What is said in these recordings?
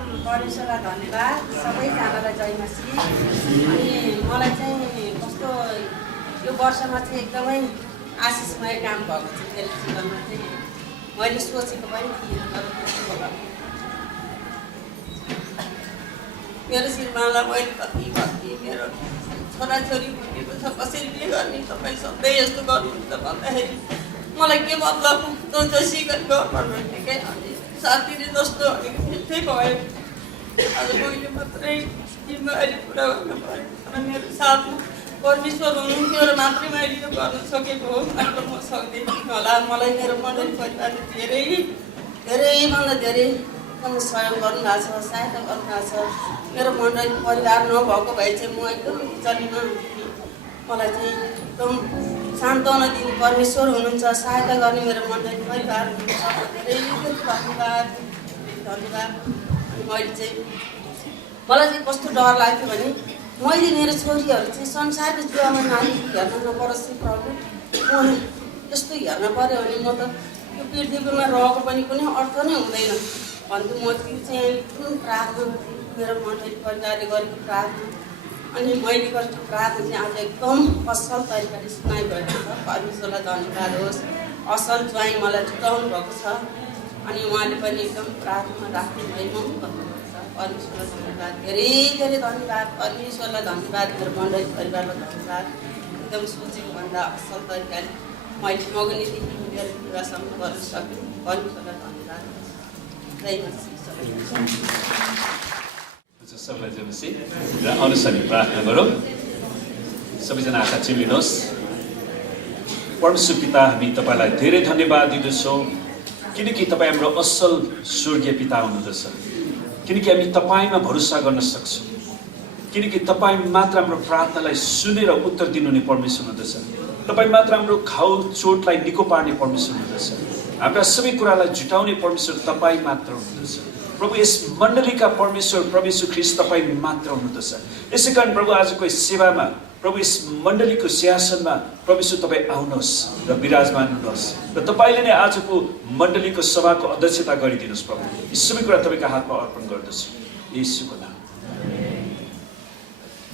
परमेश्वरलाई धन्यवाद, सबैजनालाई जय मसीह। अनि मलाई चाहिँ कस्तो यो वर्षमा चाहिँ एकदमै आशिषमय काम भएको छ मेरो जीवनमा चाहिँ। मैले सोचेको पनि थिएन, तर त्यस्तो भयो। मेरो श्रीमानलाई मैले कति मेरो छोराछोरी भुटेको छ, कसरी के गर्ने, तपाईँ सधैँ यस्तो गर्नुहुन्छ भन्दाखेरि मलाई के मतलब तँ जसरी गर भन्नुहुन्थ्यो क्या। अनि साथीले जस्तो त्यही भयो। आज मैले मात्रै जिम्मेवारी पुरा गर्नु पऱ्यो। तर मेरो साथमा परमेश्वर हुनुहुन्थ्यो र मात्रै मैले यो गर्न सकेको हो। नत्र म सक्दिनँ होला। मलाई मेरो मण्डली परिवारले धेरै धेरैभन्दा धेरै सहयोग गर्नुभएको छ, सहायता गर्नुभएको छ। मेरो मण्डली परिवार नभएको भए चाहिँ म एकदम चलिमा मलाई चाहिँ एकदम सान्त्वना दिने परमेश्वर हुनुहुन्छ, सहायता गर्ने मेरो मण्डली परिवार हुनुहुन्छ। धेरै धन्यवाद। अनि मैले चाहिँ मलाई चाहिँ कस्तो डर लाग्थ्यो भने मैले मेरो छोरीहरू चाहिँ संसारको जुवामा नारी हेर्न नपरोस् प्रभु, म यस्तो हेर्न पऱ्यो भने म त यो पृथ्वीमा रहेको पनि कुनै अर्थ नै हुँदैन भन्थ्यो। म त्यो चाहिँ कुन प्रार्थना मेरो मण्डली परिवारले गरेको प्रार्थना अनि मैले गरेको प्रार्थना चाहिँ आज एकदम असल तरिकाले सुनाइ भएको छ। परमेश्वरलाई धन्यवाद होस्। असल ज्वाइँ मलाई जुटाउनु भएको छ अनि उहाँले पनि एकदम प्रार्थना राख्नु भएको छ। परमेश्वरलाई धन्यवाद, धेरै धेरै धन्यवाद। परमेश्वरलाई धन्यवाद, मेरो मण्डली परिवारलाई धन्यवाद। एकदम सोचेको भन्दा असल तरिकाले मैले मगनीदेखि मेरो विवाहसम्म गर्न सक्छु। परमेश्वरलाई धन्यवाद। जय मसीह। सबैलाई जय मसीह र अनुसारी प्रार्थना गरौँ। सबैजना आँखा चिम्लिनुहोस्। परमेश्वर पिता, हामी तपाईँलाई धेरै धन्यवाद दिँदछौँ किनकि तपाईँ हाम्रो असल स्वर्गीय पिता हुनुहुँदछ। किनकि हामी तपाईँमा भरोसा गर्न सक्छौँ, किनकि तपाईँ मात्र हाम्रो प्रार्थनालाई सुनेर उत्तर दिनुहुने परमेश्वर हुनुहुँदछ। तपाईँ मात्र हाम्रो घाउ चोटलाई निको पार्ने परमेश्वर हुनुहुँदछ। हाम्रा सबै कुरालाई जुटाउने परमेश्वर तपाईँ मात्र हुनुहुँदछ। प्रभु, यस मण्डलीका परमेश्वर प्रभु यीशु ख्रीष्ट तपाईँ मात्र हुनुहुँदछ। यसै कारण प्रभु आजको यस सेवामा प्रभु यस मण्डलीको सिंहासनमा प्रभु यीशु तपाईँ आउनुहोस् र विराजमान हुनुहोस् र तपाईँले नै आजको मण्डलीको सभाको अध्यक्षता गरिदिनुहोस्। प्रभु, यी सबै कुरा तपाईँको हातमा अर्पण गर्दछु येशूको नाम।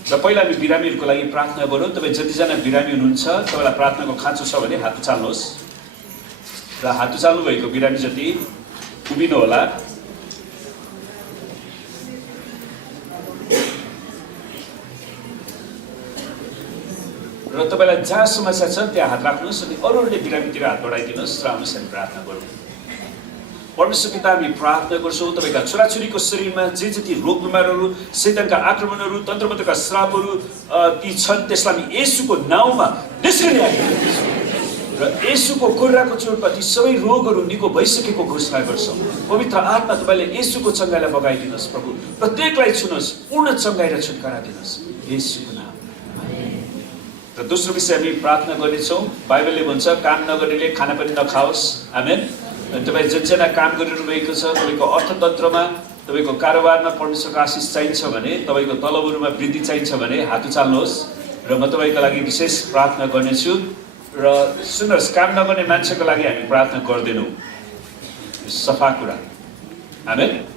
र पहिला हामी बिरामीहरूको लागि प्रार्थना गरौँ। तपाईँ जतिजना बिरामी हुनुहुन्छ तपाईँलाई प्रार्थनाको खाँचो छ भने हात उचाल्नुहोस् र हात उचाल्नु भएको बिरामी जति उभिनु होला। र तपाईँलाई जहाँ समस्या छ त्यहाँ हात राख्नुहोस् अनि अरूहरूले बिरामीतिर हात बढाइदिनुहोस् र आउनुहोस् हामी प्रार्थना गरौँ। परमेश्वर पिता, हामी प्रार्थना गर्छौँ तपाईँका छोराछोरीको शरीरमा जे जति रोग बिमारहरू, शैतानका आक्रमणहरू, तन्त्रमन्त्रका श्रापहरू ती छन् त्यसलाई हामी येशूको नाउँमा निस्कने आज्ञा र येशूको कुर्राको चोटमा ती सबै रोगहरू निको भइसकेको घोषणा गर्छौँ। पवित्र आत्मा तपाईँले येशूको चङ्गाइलाई बगाइदिनुहोस्। प्रभु, प्रत्येकलाई छुनुहोस्, पूर्ण चङ्गाइ र छुटकारा दिनुहोस् येशूको नाम। र दोस्रो विषय हामी प्रार्थना गर्नेछौँ। बाइबलले भन्छ काम नगर्नेले खाना पनि नखाओस्। आमेन। तपाईँ जतिजना काम गरिरहनु भएको छ, तपाईँको अर्थतन्त्रमा, तपाईँको कारोबारमा परमेश्वरको आशिष चाहिन्छ भने, तपाईँको तलबहरूमा वृद्धि चाहिन्छ भने हात उचाल्नुहोस् र म तपाईँको लागि विशेष प्रार्थना गर्नेछु। र सुन्नुहोस्, काम नगर्ने मान्छेको लागि हामी प्रार्थना गर्दैनौँ, सफा कुरा। आमेन।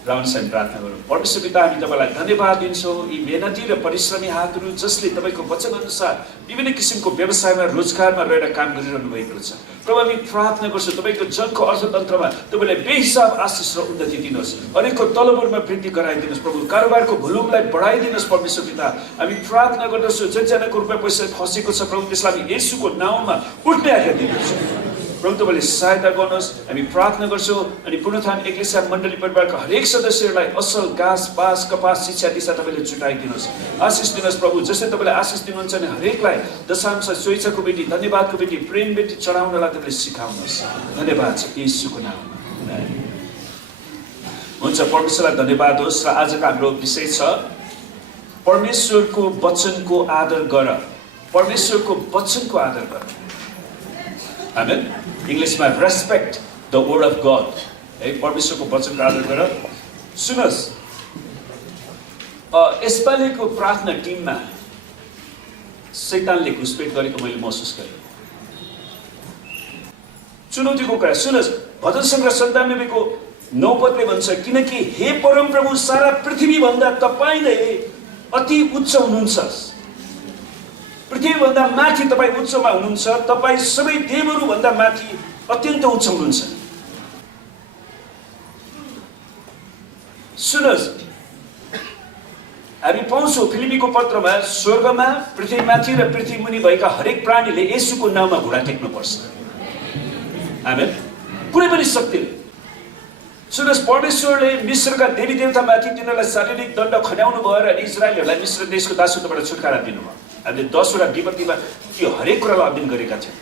र अनुसार प्रार्थना गरौँ। परमेश्वर पिता, हामी तपाईँलाई धन्यवाद दिन्छौँ यी मेहनती र परिश्रमी हातहरू जसले तपाईँको वचन अनुसार विभिन्न किसिमको व्यवसायमा रोजगारमा रहेर काम गरिरहनु भएको छ। प्रभु, हामी प्रार्थना गर्छौँ तपाईँको जनको अर्थतन्त्रमा तपाईँले बेहिसाब आशिष र उन्नति दिनुहोस्। हरेकको तलबहरूमा वृद्धि गराइदिनुहोस्। प्रभु, कारोबारको भोल्युमलाई बढाइदिनुहोस्। परमेश्वर पिता, हामी प्रार्थना गर्दछौँ जतिजनाको रुपियाँ पैसा फसेको छ प्रभु त्यसलाई हामी येशूको नाउँमा उठ्ने आज्ञा दिनुहोस्। प्रभु, तपाईँले सहायता गर्नुहोस्। हामी प्रार्थना गर्छौँ अनि पुनरुत्थान एक्लेसिया मण्डली परिवारका हरेक सदस्यहरूलाई असल घाँस बाँस कपास शिक्षा दिशा तपाईँले जुटाइदिनुहोस्, आशिष दिनुहोस्। प्रभु, जसरी तपाईँले आशिष दिनुहुन्छ भने हरेकलाई दशांश, स्वेच्छाको बेटी, धन्यवादको बेटी, प्रेम बेटी चढाउनलाई तपाईँले सिकाउनुहोस्। धन्यवाद छ येशूको नाममा। हुन्छ, परमेश्वरलाई धन्यवाद होस्। र आजको हाम्रो विषय छ परमेश्वरको वचनको आदर गर। परमेश्वरको वचनको आदर गर। आमेन। इङ्ग्लिसमा respect the word of God. है, परमेश्वरको वचनको आदर गर। सुन्नुहोस्, यसपालिको प्रार्थना टिममा शैतानले घुसपेट गरेको मैले महसुस गरेँ। चुनौतीको कुरा सुन्नुहोस्, भजन सङ्ग्रह 97 को 9 पदले भन्छ, किनकि हे परमप्रभु सारा पृथ्वीभन्दा तपाईँ नै अति उच्च हुनुहुन्छ, पृथ्वीभन्दा माथि तपाईँ उच्चमा हुनुहुन्छ, तपाईँ सबै देवहरूभन्दा माथि अत्यन्त उच्च हुनुहुन्छ। सुन्नुहोस्, हामी पाउँछौँ फिलिपीको पत्रमा, स्वर्गमा पृथ्वीमाथि र पृथ्वीमुनि भएका हरेक प्राणीले येशूको नाउँमा घुँडा टेक्नुपर्छ। आमेन। कुनै पनि शक्तिले। सुन्नुहोस्, परमेश्वरले मिश्रका देवी देवतामाथि तिनीहरूलाई शारीरिक दण्ड खन्याउनु भयो र इजरायलहरूलाई मिश्र देशको दासत्वबाट छुटकारा दिनुभयो। हामीले 10 वटा विपत्तिमा त्यो हरेक कुरालाई अध्ययन गरेका थियौँ।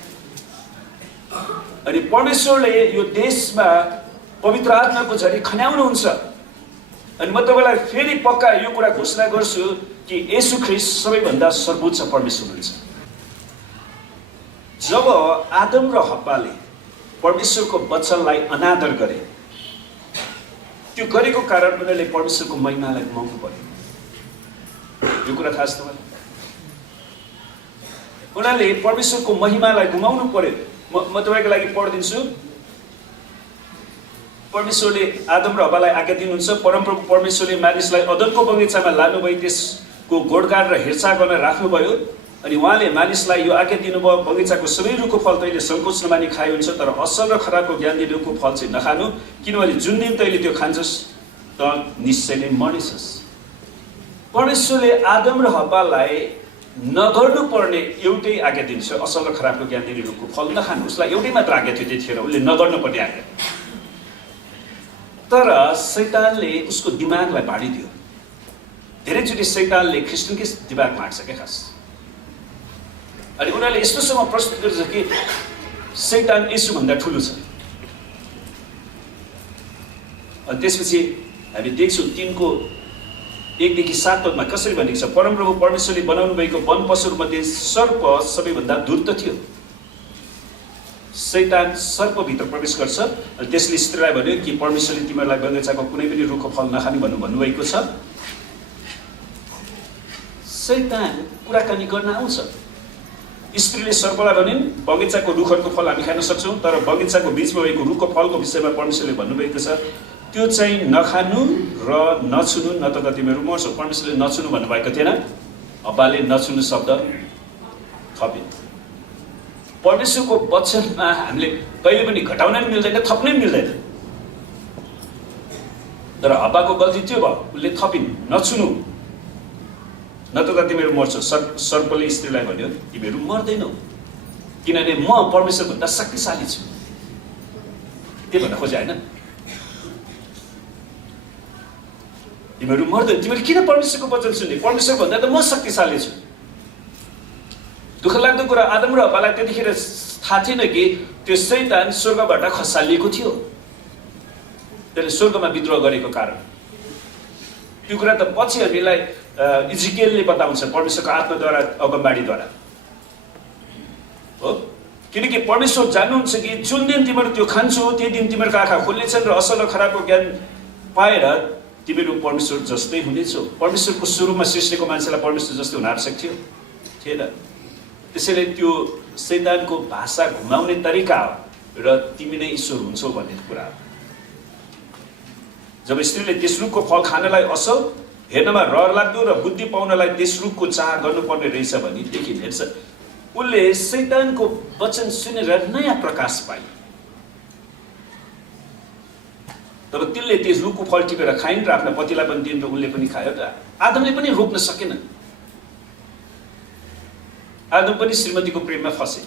अनि परमेश्वरले यो देशमा पवित्र आत्माको झरी खन्याउनुहुन्छ। अनि म तपाईँलाई फेरि पक्का यो कुरा घोषणा गर्छु कि येशू ख्रीष्ट सबैभन्दा सर्वोच्च परमेश्वर हुनुहुन्छ। जब आदम र हव्वाले परमेश्वरको वचनलाई अनादर गरे, त्यो गरेको कारण उनीहरूले परमेश्वरको महिमालाई गुमाउनु पर्यो। यो कुरा थाहा छ तपाईँलाई? उनीहरूले परमेश्वरको महिमालाई गुमाउनु पर्यो। म तपाईँको लागि पढिदिन्छु। परमेश्वरले आदम र हव्वालाई आज्ञा दिनुहुन्छ, परमप्रभु परमेश्वरले मानिसलाई अदनको बगैँचामा लानुभयो, त्यसको गोडगाड र हेरचाह गर्न राख्नुभयो। अनि उहाँले मानिसलाई यो आज्ञा दिनुभयो, बगैँचाको सबै रुखको फल तैँले सङ्कोच नमानी खाए हुन्छ, तर असल र खराबको ज्ञान दिने रुखको फल चाहिँ नखानु, किनभने जुन दिन तैँले त्यो खान्छस् त निश्चय नै मर्नेछस्। परमेश्वरले आदम र हव्वालाई नगर्नुपर्ने एउटै आज्ञा दिन्छ, असल र खराबको ज्ञान दिने रुखको फल नखानु। उसलाई एउटै मात्र आज्ञा थियो, त्यतिखेर उसले नगर्नुपर्ने आज्ञा। तर शैतानले उसको दिमागलाई बाँडिदियो। धेरैचोटि शैतानले ख्रिस्टियनकै दिमाग बाँड्छ क्या खास। अनि उनीहरूले यस्तोसम्म प्रस्तुत गर्छ कि शैतान येशूभन्दा ठुलो छ। अनि त्यसपछि हामी देख्छौँ 3:1-7 पदमा कसरी भनेको छ, परमप्रभु परमेश्वरले बनाउनु भएको वन पशुहरूमध्ये सर्प सबैभन्दा धूर्त थियो। शैतान सर्पभित्र प्रवेश गर्छ अनि त्यसले स्त्रीलाई भन्यो कि परमेश्वरले तिमीहरूलाई बगैँचाको कुनै पनि रुखको फल नखाने भन्नुभएको छ। शैतान कुराकानी गर्न आउँछ। स्त्रीले सर्पलाई भनिन्, बगैँचाको रुखहरूको फल हामी खान सक्छौँ, तर बगैँचाको बिचमा भएको रुखको फलको विषयमा परमेश्वरले भन्नुभएको छ त्यो चाहिँ नखानु र नछुनु, न त तिमीहरू मर्छौ। परमेश्वरले नछुनु भन्नुभएको थिएन, हव्वाले नछुनु शब्द थपिन्। परमेश्वरको वचनमा हामीले कहिले पनि घटाउन पनि मिल्दैन, थप्न पनि मिल्दैन। तर हव्वाको गल्ती त्यो भयो, उसले थपिन् नछुनु, न त तिमीहरू मर्छौ। सर्पले स्त्रीलाई भन्यो तिमीहरू मर्दैनौ, किनभने म परमेश्वरभन्दा शक्तिशाली छु। त्यो भन्न खोजे होइन? तिमीहरू मर्दैन, तिमीहरू किन परमेश्वरको वचन सुन्ने? परमेश्वरभन्दा त म शक्तिशाली छु। दुःख लाग्दो कुरा, आदम र हव्वालाई त्यतिखेर थाहा थिएन कि त्यो शैतान स्वर्गबाट खसालिएको थियो, त्यसले स्वर्गमा विद्रोह गरेको कारण। त्यो कुरा त पछि हामीलाई इजिकेलले बताउँछ, परमेश्वरको आत्माद्वारा, अगमबाडीद्वारा हो। किनकि परमेश्वर जान्नुहुन्छ कि जुन दिन तिमीहरू त्यो खान्छौ त्यही दिन तिमीहरूको आँखा खुल्नेछन् र असल र खराबको ज्ञान पाएर तिमीहरू परमेश्वर जस्तै हुनेछौ। परमेश्वरको सुरुमा सृष्टिको मान्छेलाई परमेश्वर जस्तै हुन आवश्यक थियो थिएन। त्यसैले त्यो शैतानको भाषा घुमाउने तरिका हो र तिमी नै ईश्वर हुन्छौ भन्ने कुरा हो। जब स्त्रीले त्यस रुखको फल खानलाई असल, हेर्नमा रहर लाग्दो र बुद्धि पाउनलाई त्यस रुखको चाह गर्नुपर्ने रहेछ भने देखिन्छ, उसले शैतानको वचन सुनेर नयाँ प्रकाश पाए। तब तिनले त्यस रुखको फल टिपेर खाइन् र आफ्ना पतिलाई पनि दिइन् र उनले पनि खायो र आदमले पनि रोक्न सकेन। आदम पनि श्रीमतीको प्रेममा फसे।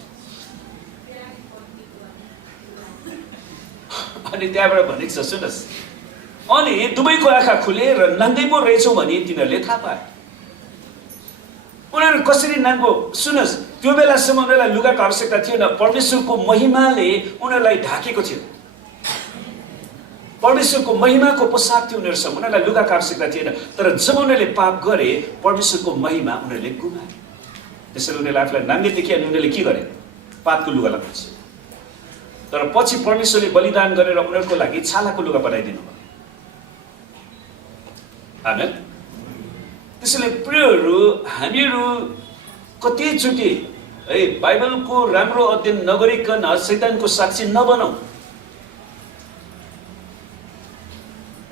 अनि त्यहाँबाट भनेको छ सुन्नुहोस्, अनि दुवैको आँखा खुले र नाङ्गै पो रहेछौ भने तिनीहरूले थाहा पाए। उनीहरू कसरी नाङ्गो? सुन्नुहोस्, त्यो बेलासम्म उनीहरूलाई लुगाको आवश्यकता थिएन, परमेश्वरको महिमाले उनीहरूलाई ढाकेको थियो। परमेश्वरको महिमाको पोसाक थियो उनीहरूसँग, उनीहरूलाई लुगाको आवश्यकता थिएन। तर जब उनीहरूले पाप गरे, परमेश्वरको महिमा उनीहरूले गुमाए। त्यसैले उनीहरूले आफूलाई नाङ्गे देखे अनि उनीहरूले के गरे? पातको लुगा लगाउँछ। तर पछि परमेश्वरले बलिदान गरेर उनीहरूको लागि छालाको लुगा बनाइदिनु भयो। आमेन। त्यसैले प्रियहरू, हामीहरू कतिचोटि है बाइबलको राम्रो अध्ययन नगरिकन शैतानको साक्षी नबनौँ।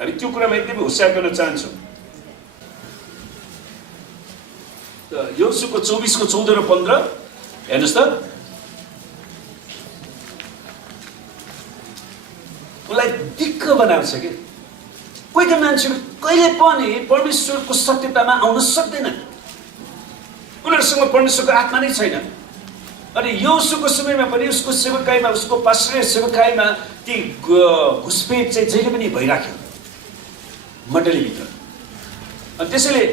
हामी त्यो कुरामा एकदमै होसियार गर्न चाहन्छौँ। यहोशूको 24 को 14 र 15 हेर्नुहोस् त। उनलाई दिक्क बनाउँछ कि कोही मान्छेहरू कहिले पनि परमेश्वरको सत्यतामा आउन सक्दैन, उनीहरूसँग परमेश्वरको आत्मा नै छैन। अनि यहोशूको समयमा पनि उसको सेवकाईमा, उसको पास्टरीय सेवकाईमा ती घुसपेट चाहिँ जहिले पनि भइराख्यो मण्डलीभित्र। अनि त्यसैले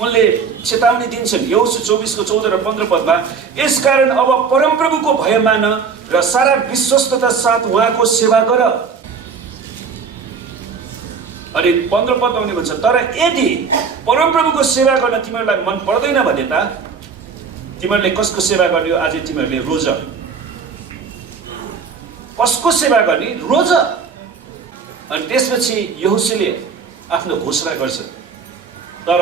उनले चेतावनी दिन्छन् यहोशू 24 को 14 र 15 पदमा, यसकारण अब परमप्रभुको भय मान र सारा विश्वस्तता साथ उहाँको सेवा गर। अनि 15 पदमा उनी भन्छ, तर यदि परमप्रभुको सेवा गर्न तिमीहरूलाई मन पर्दैन भने त तिमीहरूले कसको सेवा गर्ने हो? आज तिमीहरूले रोज। कसको सेवा गर्ने? रोज। अनि त्यसपछि यहोशूले आफ्नो घोषणा गर्छ, तर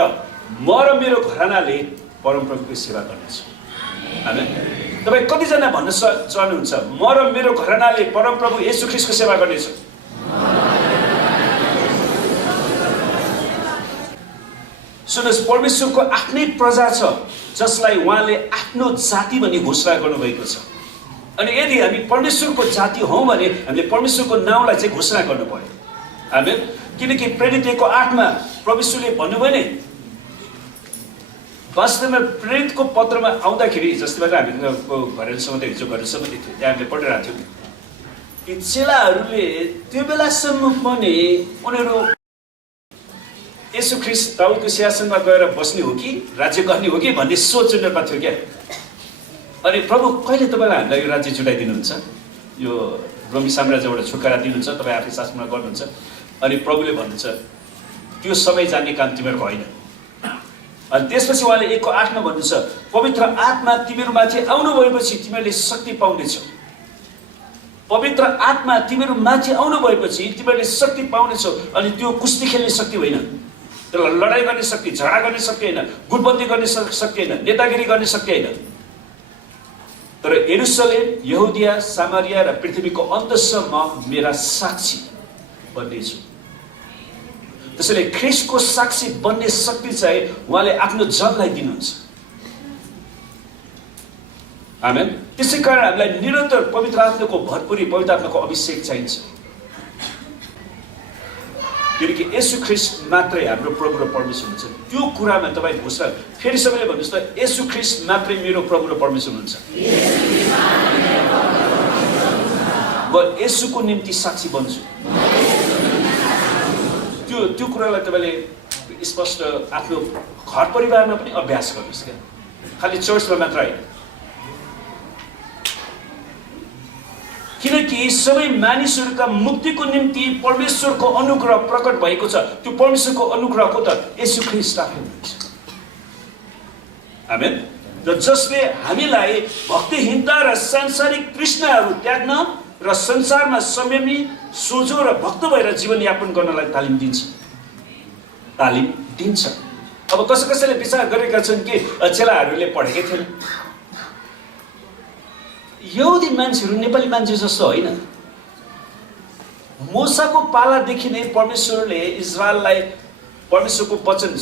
म र मेरो घरानाले परमप्रभुको सेवा गर्नेछु। आमेन। तपाईँ कतिजना भन्न चाहनुहुन्छ म र मेरो घरानाले परमप्रभु येशू ख्रीष्टको सेवा गर्नेछु? सुन्नुहोस्, परमेश्वरको आफ्नै प्रजा छ जसलाई उहाँले आफ्नो जाति भनी घोषणा गर्नुभएको छ। अनि यदि हामी परमेश्वरको जाति हौँ भने हामीले परमेश्वरको नाउँलाई चाहिँ घोषणा गर्नु पर्यो। आमेन। किनकि प्रेरितको 8 मा परमेश्वरले भन्नुभयो नि, वास्तवमा प्रेरितको पत्रमा आउँदाखेरि, जस्तै बेला हामीको घरहरूसँग त हिजो घरहरूसँग थियो, त्यहाँ हामीले पढिरहेको थियौँ कि चेलाहरूले त्यो बेलासम्म पनि उनीहरू येशू ख्रीष्ट दाउदको सिंहासनमा गएर बस्ने हो कि राज्य गर्ने हो कि भन्ने सोच उनीहरूमा थियो क्या। अनि प्रभु कहिले तपाईँलाई हामीलाई यो राज्य जुटाइदिनुहुन्छ, यो रोमी साम्राज्यबाट छुटकारा दिनुहुन्छ, तपाईँ आफै शासनमा गर्नुहुन्छ। अनि प्रभुले भन्नुहुन्छ त्यो समय जान्ने काम तिमीहरूको होइन। अनि त्यसपछि उहाँले 1 को 8 मा भन्नुहुन्छ, पवित्र आत्मा तिमीहरूमाथि आउनु भएपछि तिमीहरूले शक्ति पाउनेछौ। पवित्र आत्मा तिमीहरूमाथि आउनु भएपछि तिमीहरूले शक्ति पाउनेछौ। अनि त्यो कुस्ती खेल्ने शक्ति होइन, त्यसलाई लडाइँ गर्ने शक्ति, झगडा गर्ने शक्ति होइन, गुटबन्दी गर्ने शक्ति होइन, नेतागिरी गर्ने शक्ति होइन, तर यरुशलेम, यहुदिया, सामरिया र पृथ्वीको अन्तसम्म मेरा साक्षी बन्नेछु। त्यसैले ख्रीष्टको साक्षी बन्ने शक्ति चाहिँ उहाँले आफ्नो जनलाई दिनुहुन्छ। आमेन। त्यसै कारण हामीलाई निरन्तर पवित्र आत्माको भरपुरी, पवित्र आत्माको अभिषेक चाहिन्छ। किनकि येशू ख्रीष्ट मात्रै हाम्रो प्रभु र परमेश्वर हुनुहुन्छ। त्यो कुरामा तपाईँ घोषणा फेरि सबैले भन्नुहोस् त, येशू ख्रीष्ट मात्रै मेरो प्रभु र परमेश्वर हुनुहुन्छ। म येशूको निम्ति साक्षी बन्छु। त्यो कुरालाई तपाईँले स्पष्ट आफ्नो घर परिवारमा पनि अभ्यास गर्नुहोस् क्या, खालि चर्चमा मात्र होइन। किनकि सबै मानिसहरूका मुक्तिको निम्ति परमेश्वरको अनुग्रह प्रकट भएको छ। त्यो परमेश्वरको अनुग्रह को त येशू ख्रीष्ट आफै हुनुहुन्छ। आमेन। र जसले हामीलाई भक्तिहीनता र सांसारिक तृष्णाहरू त्याग्न र संसारमा संयमी, सोझो र भक्त भएर जीवनयापन गर्नलाई तालिम दिन्छ। अब कसैले विचार गरेका छन् कि चेलाहरूले पढेकै थिएन। यहुदी मान्छेहरू नेपाली मान्छे जस्तो होइन। मूसाको पालादेखि नै परमेश्वरले इजरायललाई परमेश्वरको वचन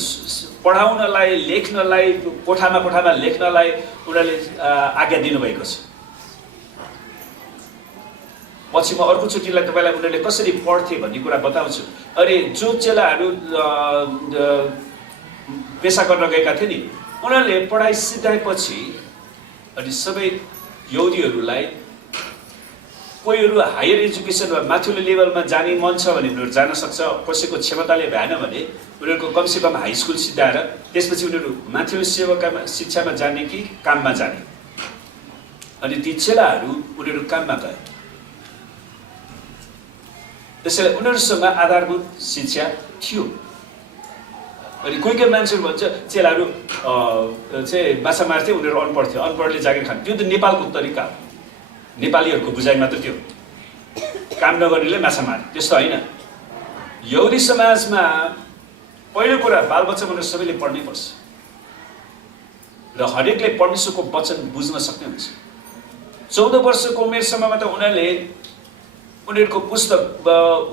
पढाउनलाई, लेख्नलाई, कोठामा लेख्नलाई उनीहरूले आज्ञा दिनुभएको छ। पछि म अर्कोचोटिलाई तपाईँलाई उनीहरूले कसरी पढ्थे भन्ने कुरा बताउँछु। अरे जो चेलाहरू पेसा गर्न गएका थिए नि, उनीहरूले पढाइ सिधाएपछि अनि सबै यहुदीहरूलाई कोहीहरू हायर एजुकेसन वा माथिल्लो लेभलमा जाने मन छ भने उनीहरू जान सक्छ। कसैको क्षमताले भएन भने उनीहरूको कमसेकम हाई स्कुल सिधाएर त्यसपछि उनीहरू माथिल्लो शिक्षामा जाने कि काममा जाने। अनि ती चेलाहरू उनीहरू काममा गए। त्यसैले उनीहरूसँग आधारभूत शिक्षा थियो। अनि कोही मान्छेहरू भन्छ चेलाहरू चाहिँ माछा मार्थे, उनीहरू अनपढ थियो, अनपढले जागिर खाने। त्यो त नेपालको तरिका हो, नेपालीहरूको बुझाइ मात्र त्यो। काम नगर्नेले माछा मारे, त्यस्तो होइन। यहुदी समाजमा पहिलो कुरा बालबच्चा भनेर सबैले पढ्नै पर्छ र हरेकले परमेश्वरको वचन बुझ्न सक्ने हुन्छ। 14 वर्षको उमेरसम्ममा त उनीहरूले उनीहरूको पुस्तक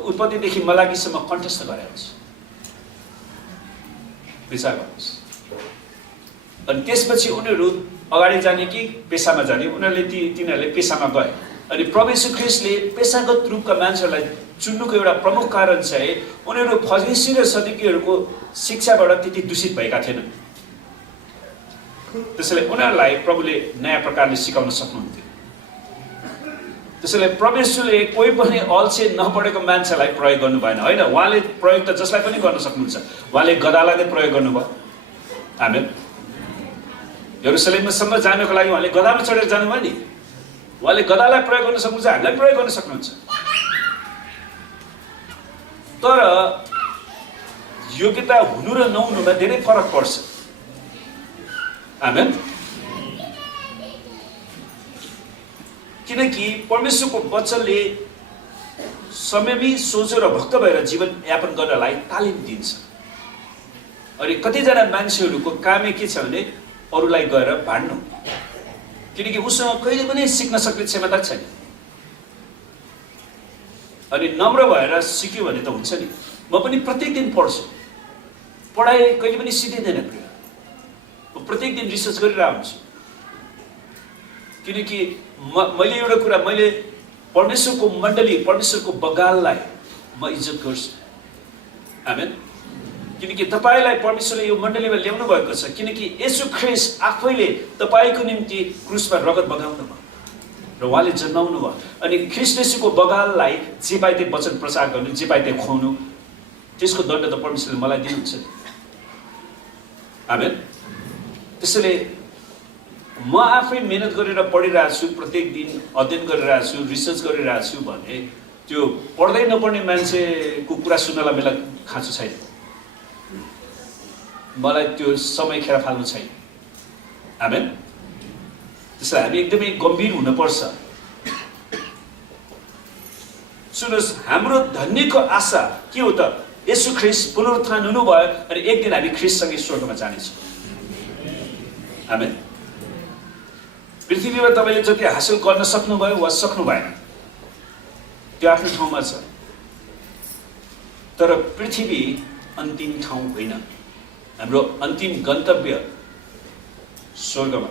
उत्पत्तिदेखि मलाकीसम्म कण्ठस्थ गरे हुन्छ। विचार गर्नुहोस्। अनि त्यसपछि उनीहरू अगाडि जाने कि पेसामा जाने, तिनीहरूले पेसामा गए। अनि प्रभु येशू ख्रीष्टले पेसागत रूपका मान्छेहरूलाई चुन्नुको एउटा प्रमुख कारण चाहिँ उनीहरू फरिसी र सदुकीहरूको शिक्षाबाट त्यति दूषित भएका थिएनन्। त्यसैले उनीहरूलाई प्रभुले नयाँ प्रकारले सिकाउन सक्नुहुन्थ्यो। त्यसैले प्रभु येशूले कोही पनि अल्छे नपढेको मान्छेलाई प्रयोग गर्नु भएन, होइन। उहाँले प्रयोग त जसलाई पनि गर्न सक्नुहुन्छ। उहाँले गधालाई नै प्रयोग गर्नुभयो। आमेन। यरुसलेमसम्म जानको लागि उहाँले गधामा चढेर जानुभयो नि। उहाँले गधालाई प्रयोग गर्न सक्नुहुन्छ, हामीलाई प्रयोग गर्न सक्नुहुन्छ। तर योग्यता हुनु र नहुनुमा धेरै फरक पर्छ। आमेन। किनकि परमेश्वरको वचनले संयमी, सोझो र भक्त भएर जीवन यापन गर्नलाई तालिम दिन्छ। अनि कतिजना मान्छेहरूको कामै के छ भने अरूलाई गएर भाड्नु, किनकि उसँग कहिले पनि सिक्न सक्ने क्षमता छैन। अनि नम्र भएर सिक्यो भने त हुन्छ नि। म पनि प्रत्येक दिन पढ्छु, पढाइ कहिले पनि सिद्धिँदैन प्रिय। म प्रत्येक दिन रिसर्च गरिरहेको हुन्छु, किनकि मैले एउटा कुरा, मैले परमेश्वरको मण्डली, परमेश्वरको बगाललाई म इज्जत गर्छु। आमेन। किनकि तपाईलाई परमेश्वरले यो मण्डलीमा ल्याउनु भएको छ, किनकि येशू ख्रीष्ट आफैले तपाईको निम्ति क्रुसमा रगत बगाउनु भयो र उहाँले जन्माउनु भयो। अनि ख्रीष्ट येशूको बगाललाई जे पाए त्यही वचन प्रचार गर्नु, जे पाए त्यही खुवाउनु, त्यसको दण्ड त परमेश्वरले मलाई दिनुहुन्छ। आमेन। त्यसैले म आफै मेहनत गरेर पढिरहेको छु, प्रत्येक दिन अध्ययन गरिरहेको छु, रिसर्च गरिरहेको छु भने त्यो पढ्दै नपढ्ने मान्छेको कुरा सुन्नलाई मलाई खाँचो छैन। मलाई त्यो समय खेर फाल्नु छैन। आमेन। त्यसैले हामी एकदमै गम्भीर हुनुपर्छ। सुन्नुहोस्, हाम्रो धन्यको आशा के हो त? येशू ख्रीष्ट पुनरुत्थान हुनुभयो अनि एक दिन हामी ख्रीष्टसँगै स्वर्गमा जानेछौँ। आमेन। पृथ्वीमा तपाईले जति हासिल गर्न सक्नुभयो वा सक्नु भएन त्यो आफ्नो ठाउँमा छ, तर पृथ्वी अन्तिम ठाउँ होइन। हाम्रो अन्तिम गन्तव्य स्वर्गमा।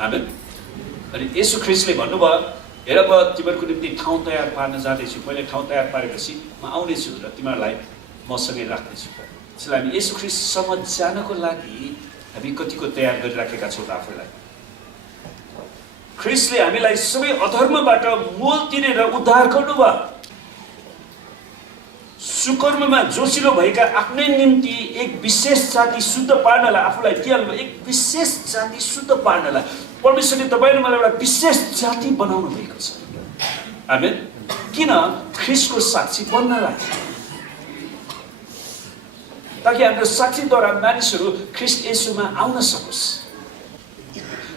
आमेन। अनि येशू ख्रीष्टले भन्नुभयो, हेर म तिमीहरूको निम्ति ठाउँ तयार पार्न जाँदैछु, मैले ठाउँ तयार पारेपछि म आउनेछु र तिमीहरूलाई मसँगै राख्नेछु। त्यसैले हामी येशू ख्रीष्टसम्म जानको लागि हामी कतिको तयार गरिराखेका छौँ त आफूलाई। ख्रीष्टले हामीलाई सबै अधर्मबाट मोल तिरेर उद्धार गर्नुभयो। सुकर्ममा जोसिलो भएका आफ्नै निम्ति एक विशेष जाति शुद्ध पार्नलाई आफूलाई दिइहाल्नु, एक विशेष जाति शुद्ध पार्नलाई परमेश्वरले तपाईँ र मलाई एउटा विशेष जाति बनाउनु भएको छ। आमेन। किन? ख्रीष्टको साक्षी बन्नलाई, ताकि हाम्रो साक्षीद्वारा मानिसहरू ख्रीष्ट येशूमा आउन सकोस्।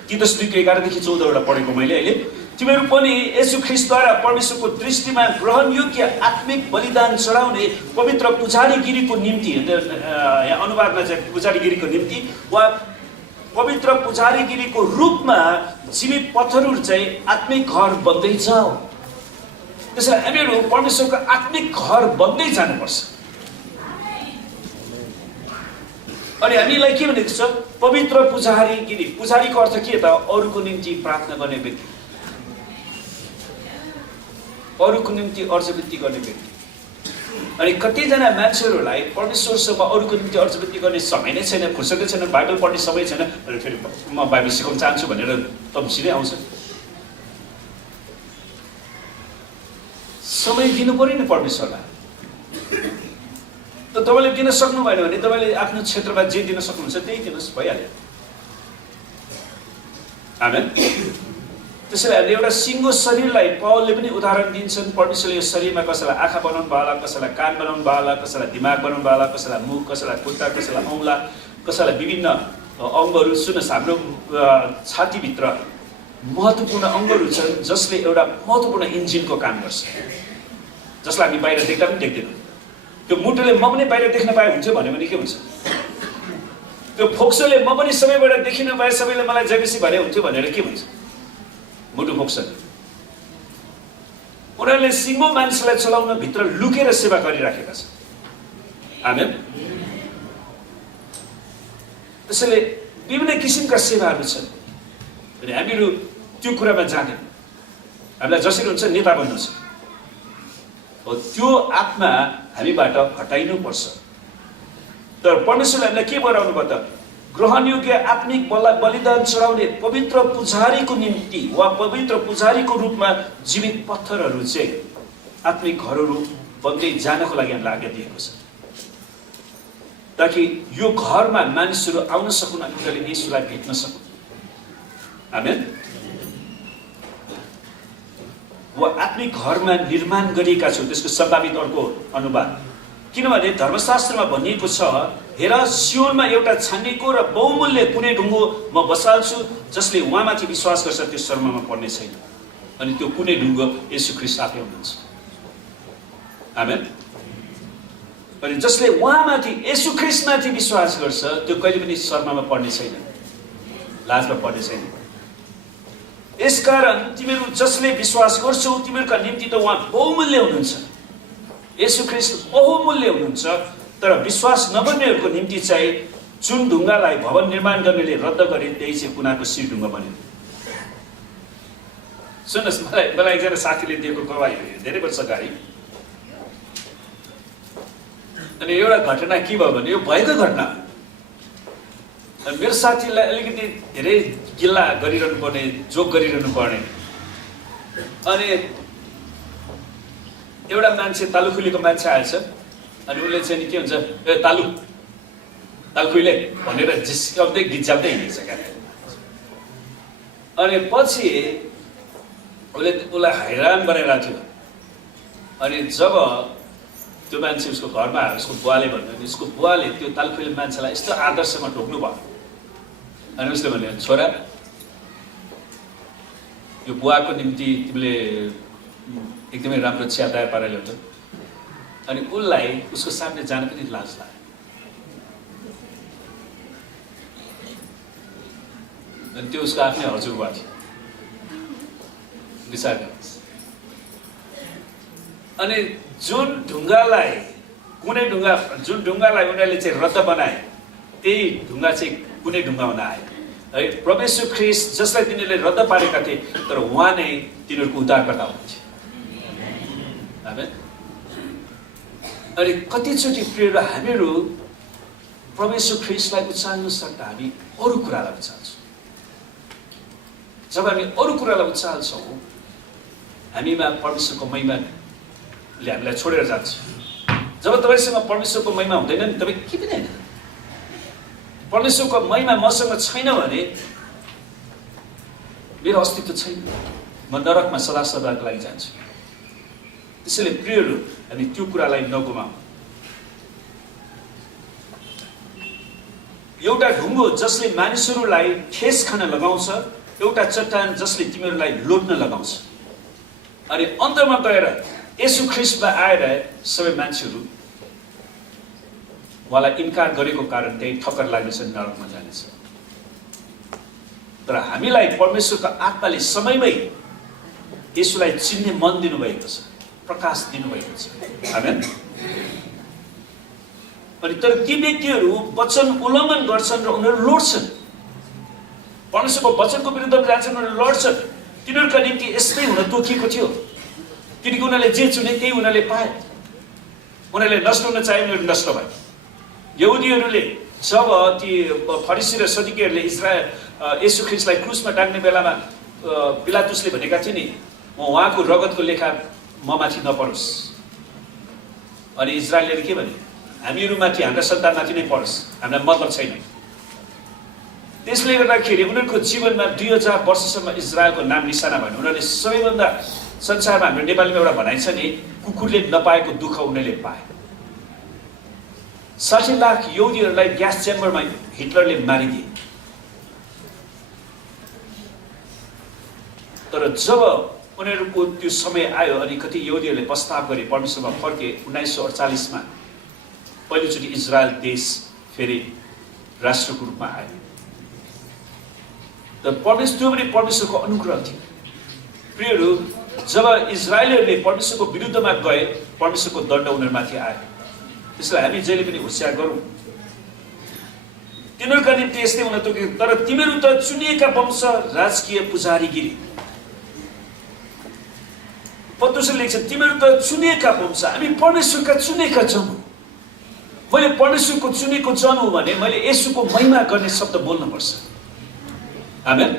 तीतस 2:11-14 पढेको मैले अहिले। तिमीहरू पनि येशू ख्रीष्टद्वारा परमेश्वरको दृष्टिमा ग्रहण योग्य आत्मिक बलिदान चढाउने पवित्र पुजारीगिरीको निम्ति, यहाँ अनुवादमा चाहिँ पुजारीगिरीको निम्ति वा पवित्र पुजारीगिरीको रूपमा जीवित पत्थरहरू चाहिँ आत्मिक घर बन्दै जाऊ। त्यसैले हामीहरू परमेश्वरको आत्मिक घर बन्दै जानुपर्छ। अनि हामीलाई के भनेको छ? पवित्र पुजारीगिरी। पुजारीको अर्थ के त? अरूको निम्ति प्रार्थना गर्ने व्यक्ति, अरूको निम्ति अर्जवृत्ति गर्ने व्यक्ति। अनि कतिजना मान्छेहरूलाई परमेश्वरसँग अरूको निम्ति अर्जवृत्ति गर्ने समय नै छैन, फुर्सदै छैन, बाइबल पढ्ने समय छैन। अनि फेरि म बाइबल सिकाउन चाहन्छु भनेर तम्सिँदै आउँछ। समय दिनु पर्यो नि परमेश्वरलाई। त तपाईँले दिन सक्नु भएन भने तपाईँले आफ्नो क्षेत्रमा जे दिन सक्नुहुन्छ त्यही दिनुहोस्, भइहाल्यो। आमेन। त्यसैले हामीले एउटा सिङ्गो शरीरलाई पावलले पनि उदाहरण दिन्छन्। परमेश्वरले यो शरीरमा कसैलाई आँखा बनाउनु भयो होला, कसैलाई कान बनाउनु भयो होला, कसैलाई दिमाग बनाउनु भयो होला, कसैलाई मुख, कसैलाई खुट्टा, कसैलाई औँला, कसैलाई विभिन्न अङ्गहरू। सुन्नुहोस्, हाम्रो छातीभित्र महत्त्वपूर्ण अङ्गहरू छन् जसले एउटा महत्त्वपूर्ण इन्जिनको काम गर्छ, जसलाई हामी बाहिर देख्दा पनि देख्दैनौँ। त्यो मुटुले म पनि बाहिर देख्न पाए हुन्थ्यो भन्यो भने के हुन्छ? त्यो फोक्सोले म पनि सबैबाट देखिन पाए, सबैले मलाई जयबेसी भने हुन्थ्यो भनेर के भन्छ? मुटु पोख्छन्। उनीहरूले सिङ्गो मान्छेलाई चलाउन भित्र लुकेर सेवा गरिराखेका छन्। आमेन। त्यसैले विभिन्न किसिमका सेवाहरू छन् अनि हामीहरू त्यो कुरामा जाने हामीलाई जसरी हुन्छ नेता बन्नु छ हो त्यो आत्मा हामीबाट हटाइनुपर्छ। तर परमेश्वरले हामीलाई के बनाउनु भयो त ग्रहणयोग्य आत्मिक बलिदान चढाउने पवित्र पुजारीको निम्ति वा पवित्र पुजारीको रूपमा जीवित पत्थरहरू चाहिँ आत्मिक घरहरू बन्दै जानको लागि हामीलाई आज्ञा दिएको छ ताकि यो घरमा मानिसहरू आउन सकुन् अनि उनीहरूले येशूलाई भेट्न सकुन्। आमेन। वा आत्मिक घरमा निर्माण गरिएका छौँ त्यसको सम्भावित अर्को अनुवाद किनभने धर्मशास्त्रमा भनिएको छ हेर सियोनमा एउटा छानिएको र बहुमूल्य कुनै ढुङ्गो म बसाल्छु जसले उहाँमाथि विश्वास गर्छ त्यो शर्ममा पर्ने छैन अनि त्यो कुनै ढुङ्गो येशू ख्रीष्ट आफै हुनुहुन्छ। आमेन। अनि जसले उहाँमाथि येशू ख्रीष्टमाथि विश्वास गर्छ त्यो कहिले पनि शर्ममा पर्ने छैन लाजमा पर्ने छैन। यसकारण तिमीहरू जसले विश्वास गर्छौ तिमीहरूका निम्ति त उहाँ बहुमूल्य हुनुहुन्छ। येशू ख्रीष्ट बहुमूल्य हुनुहुन्छ तर विश्वास नगर्नेहरूको निम्ति चाहिँ जुन ढुङ्गालाई भवन निर्माण गर्नेले रद्द गरे त्यही चाहिँ कुनाको शिर ढुङ्गा बन्यो। सुन्नुहोस् मलाई एकजना साथीले दिएको गवाही हो धेरै वर्ष अगाडि। अनि एउटा घटना के भयो भने यो भएको घटना मेरो साथीलाई अलिकति धेरै गिल्ला गरिरहनु पर्ने जोक गरिरहनु पर्ने अनि एउटा मान्छे तालुखुलीको मान्छे आएछ अनि उसले चाहिँ नि के हुन्छ ए तालुखुले भनेर जिस्काउँदै गिज्जाउँदै हिँडेछ क्या। अनि पछि उसलाई हैरान बनाइरहेको थियो। अनि जब त्यो मान्छे उसको घरमा आयो उसको बुवाले भन्यो भने उसको बुवाले त्यो तालुखुले मान्छेलाई यस्तो आदर्शमा ढोक्नु भयो अनि उसले भन्यो छोरा यो बुवाको निम्ति तिमीले एकदमै राम्रो चिया तयार पारेर ल्याउँछ अनि उसलाई उसको सामने जान पनि लाज लाग्यो। अनि त्यो उसको आफ्नै हजुरबुवा थियो विचार गर्नुहोस्। अनि जुन ढुङ्गालाई उनीहरूले चाहिँ रद्द बनाए त्यही ढुङ्गा चाहिँ कुनै ढुङ्गा हुन आयो है। प्रभु ख्रीष्ट जसलाई तिनीहरूले रद्द पारेका थिए तर उहाँ नै तिनीहरूको उद्धारकर्ता हुनुहुन्थ्यो। आमेन। अनि कतिचोटि प्रिय हामीहरू प्रभु ख्रीष्टलाई उचाल्नु सट्टा हामी अरू कुरालाई उचाल्छौँ। जब हामी अरू कुरालाई उचाल्छौँ हामीमा परमेश्वरको महिमाले हामीलाई छोडेर जान्छ। जब तपाईँसँग परमेश्वरको महिमा हुँदैन नि तपाईँ के पनि होइन। परमेश्वरको महिमा मसँग छैन भने मेरो अस्तित्व छैन म नरकमा सदा सदाको लागि जान्छु। त्यसैले प्रियहरू हामी त्यो कुरालाई नगुमाऊ। एउटा ढुङ्गो जसले मानिसहरूलाई ठेस खान लगाउँछ एउटा चट्टान जसले तिमीहरूलाई लोट्न लगाउँछ। अनि अन्तमा गएर येशू ख्रीष्टमा आएर सबै मान्छेहरू उहाँलाई इन्कार गरेको कारण त्यही ठक्कर लाग्नेछ नरकमा जानेछ। तर हामीलाई परमेश्वरको आत्माले समयमै येशूलाई चिन्ने मन दिनुभएको छ प्रकाश दिनुभएको छ। आमेन। अनि तर ती व्यक्तिहरू वचन उल्लङ्घन गर्छन् र उनीहरू लड्छन् परमेश्वरको वचनको विरुद्धमा जान्छन् उनीहरू लड्छन्। तिनीहरूका निम्ति यस्तै हुन तोकिएको थियो किनकि उनीहरूले जे चुने त्यही उनीहरूले पाए। उनीहरूले नष्ट हुन चाहे उनीहरू नष्ट भए। यहुदीहरूले जब ती फरिसी र सदुकीहरूले येशू ख्रीष्टलाई क्रुसमा टाङ्ने बेलामा पिलातुसले भनेका थिए नि म उहाँको रगतको लेखा ममाथि नपरोस्। अनि इजरायलले के भने हामीहरूमाथि हाम्रा सन्तानमाथि नै परोस् हामीलाई मतलब छैन। त्यसले गर्दाखेरि उनीहरूको जीवनमा 2000 वर्षसम्म इजरायलको नाम निशाना भयो। उनीहरूले सबैभन्दा संसारमा हाम्रो नेपालीमा एउटा भनाइ छ नि कुकुरले नपाएको दुःख उनीहरूले पाए। 60 लाख यहुदीहरूलाई ग्यास च्याम्बरमा हिटलरले मारिदिए। तर जब उनीहरूको त्यो समय आयो अनि कति यहुदीहरूले प्रस्ताव गरे परमेश्वरमा फर्के 1948 मा पहिलोचोटि इजरायल देश फेरि राष्ट्रको रूपमा आयो। तर परमेश्वर त्यो पनि परमेश्वरको अनुग्रह थियो। प्रियहरू, जब इजरायलीहरूले परमेश्वरको विरुद्धमा गए, परमेश्वरको दण्ड उनीहरूमाथि आयो। त्यसलाई हामी जहिले पनि होशियार गरौँ। तिनीहरूका निम्ति यस्तै हुन तोकेको, तर तिमीहरू त चुनिएका वंश, राजकीय पुजारीगिरी। पत्रुसले लेख्छ, तिमीहरू त चुनिएका वंश, हामी परमेश्वरका चुनेका जन हौँ। मैले परमेश्वरको चुनेको जन हो भने मैले येशूको महिमा गर्ने शब्द बोल्न पर्छ। आमेन।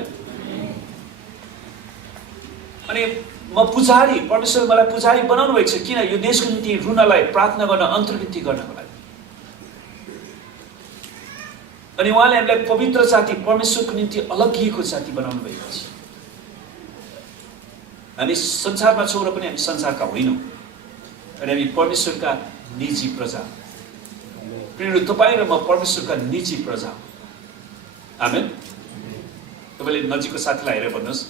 अनि म पुजारी, परमेश्वरले मलाई पुजारी बनाउनु भएको छ। किन? यो देशको निम्ति रुनलाई, प्रार्थना गर्न, अन्तर्वृत्ति गर्नको लागि। अनि उहाँले हामीलाई पवित्र जाति, परमेश्वरको निम्ति अलगिएको जाति बनाउनु भएको छ। हामी संसारमा छौँ र पनि हामी संसारका होइनौँ, अनि हामी परमेश्वरका निजी प्रजा। प्रियहरू, तपाईँ र म परमेश्वरका निजी प्रजा हो। आमेन। तपाईँले नजिकको साथीलाई हेरेर भन्नुहोस्,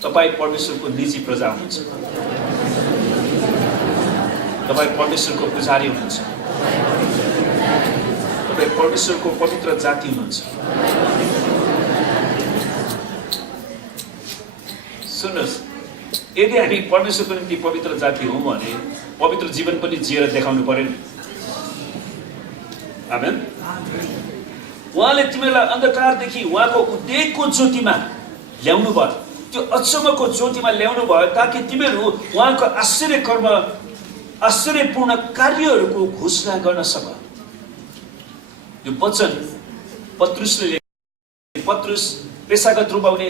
तपाईँ परमेश्वरको निजी प्रजा हुनुहुन्छ। तपाईँ परमेश्वरको पुजारी हुनुहुन्छ। तपाईँ परमेश्वरको पवित्र जाति हुनुहुन्छ। सुन्नुहोस्, यदि हामी परमेश्वरको निम्ति पवित्र जाति हौँ भने पवित्र जीवन पनि जिएर देखाउनु पर्यो नि। आमेन। उहाँले तिमीलाई अन्धकारदेखि उहाँको उद्देकको ज्योतिमा ल्याउनु भयो, त्यो अचम्मको ज्योतिमा ल्याउनु भयो, ताकि तिमीहरू उहाँको आश्चर्य कर्म, आश्चर्यपूर्ण कार्यहरूको घोषणा गर्न सक। यो वचन पत्रुसले, पत्रुस पेशागत रूपमा उनी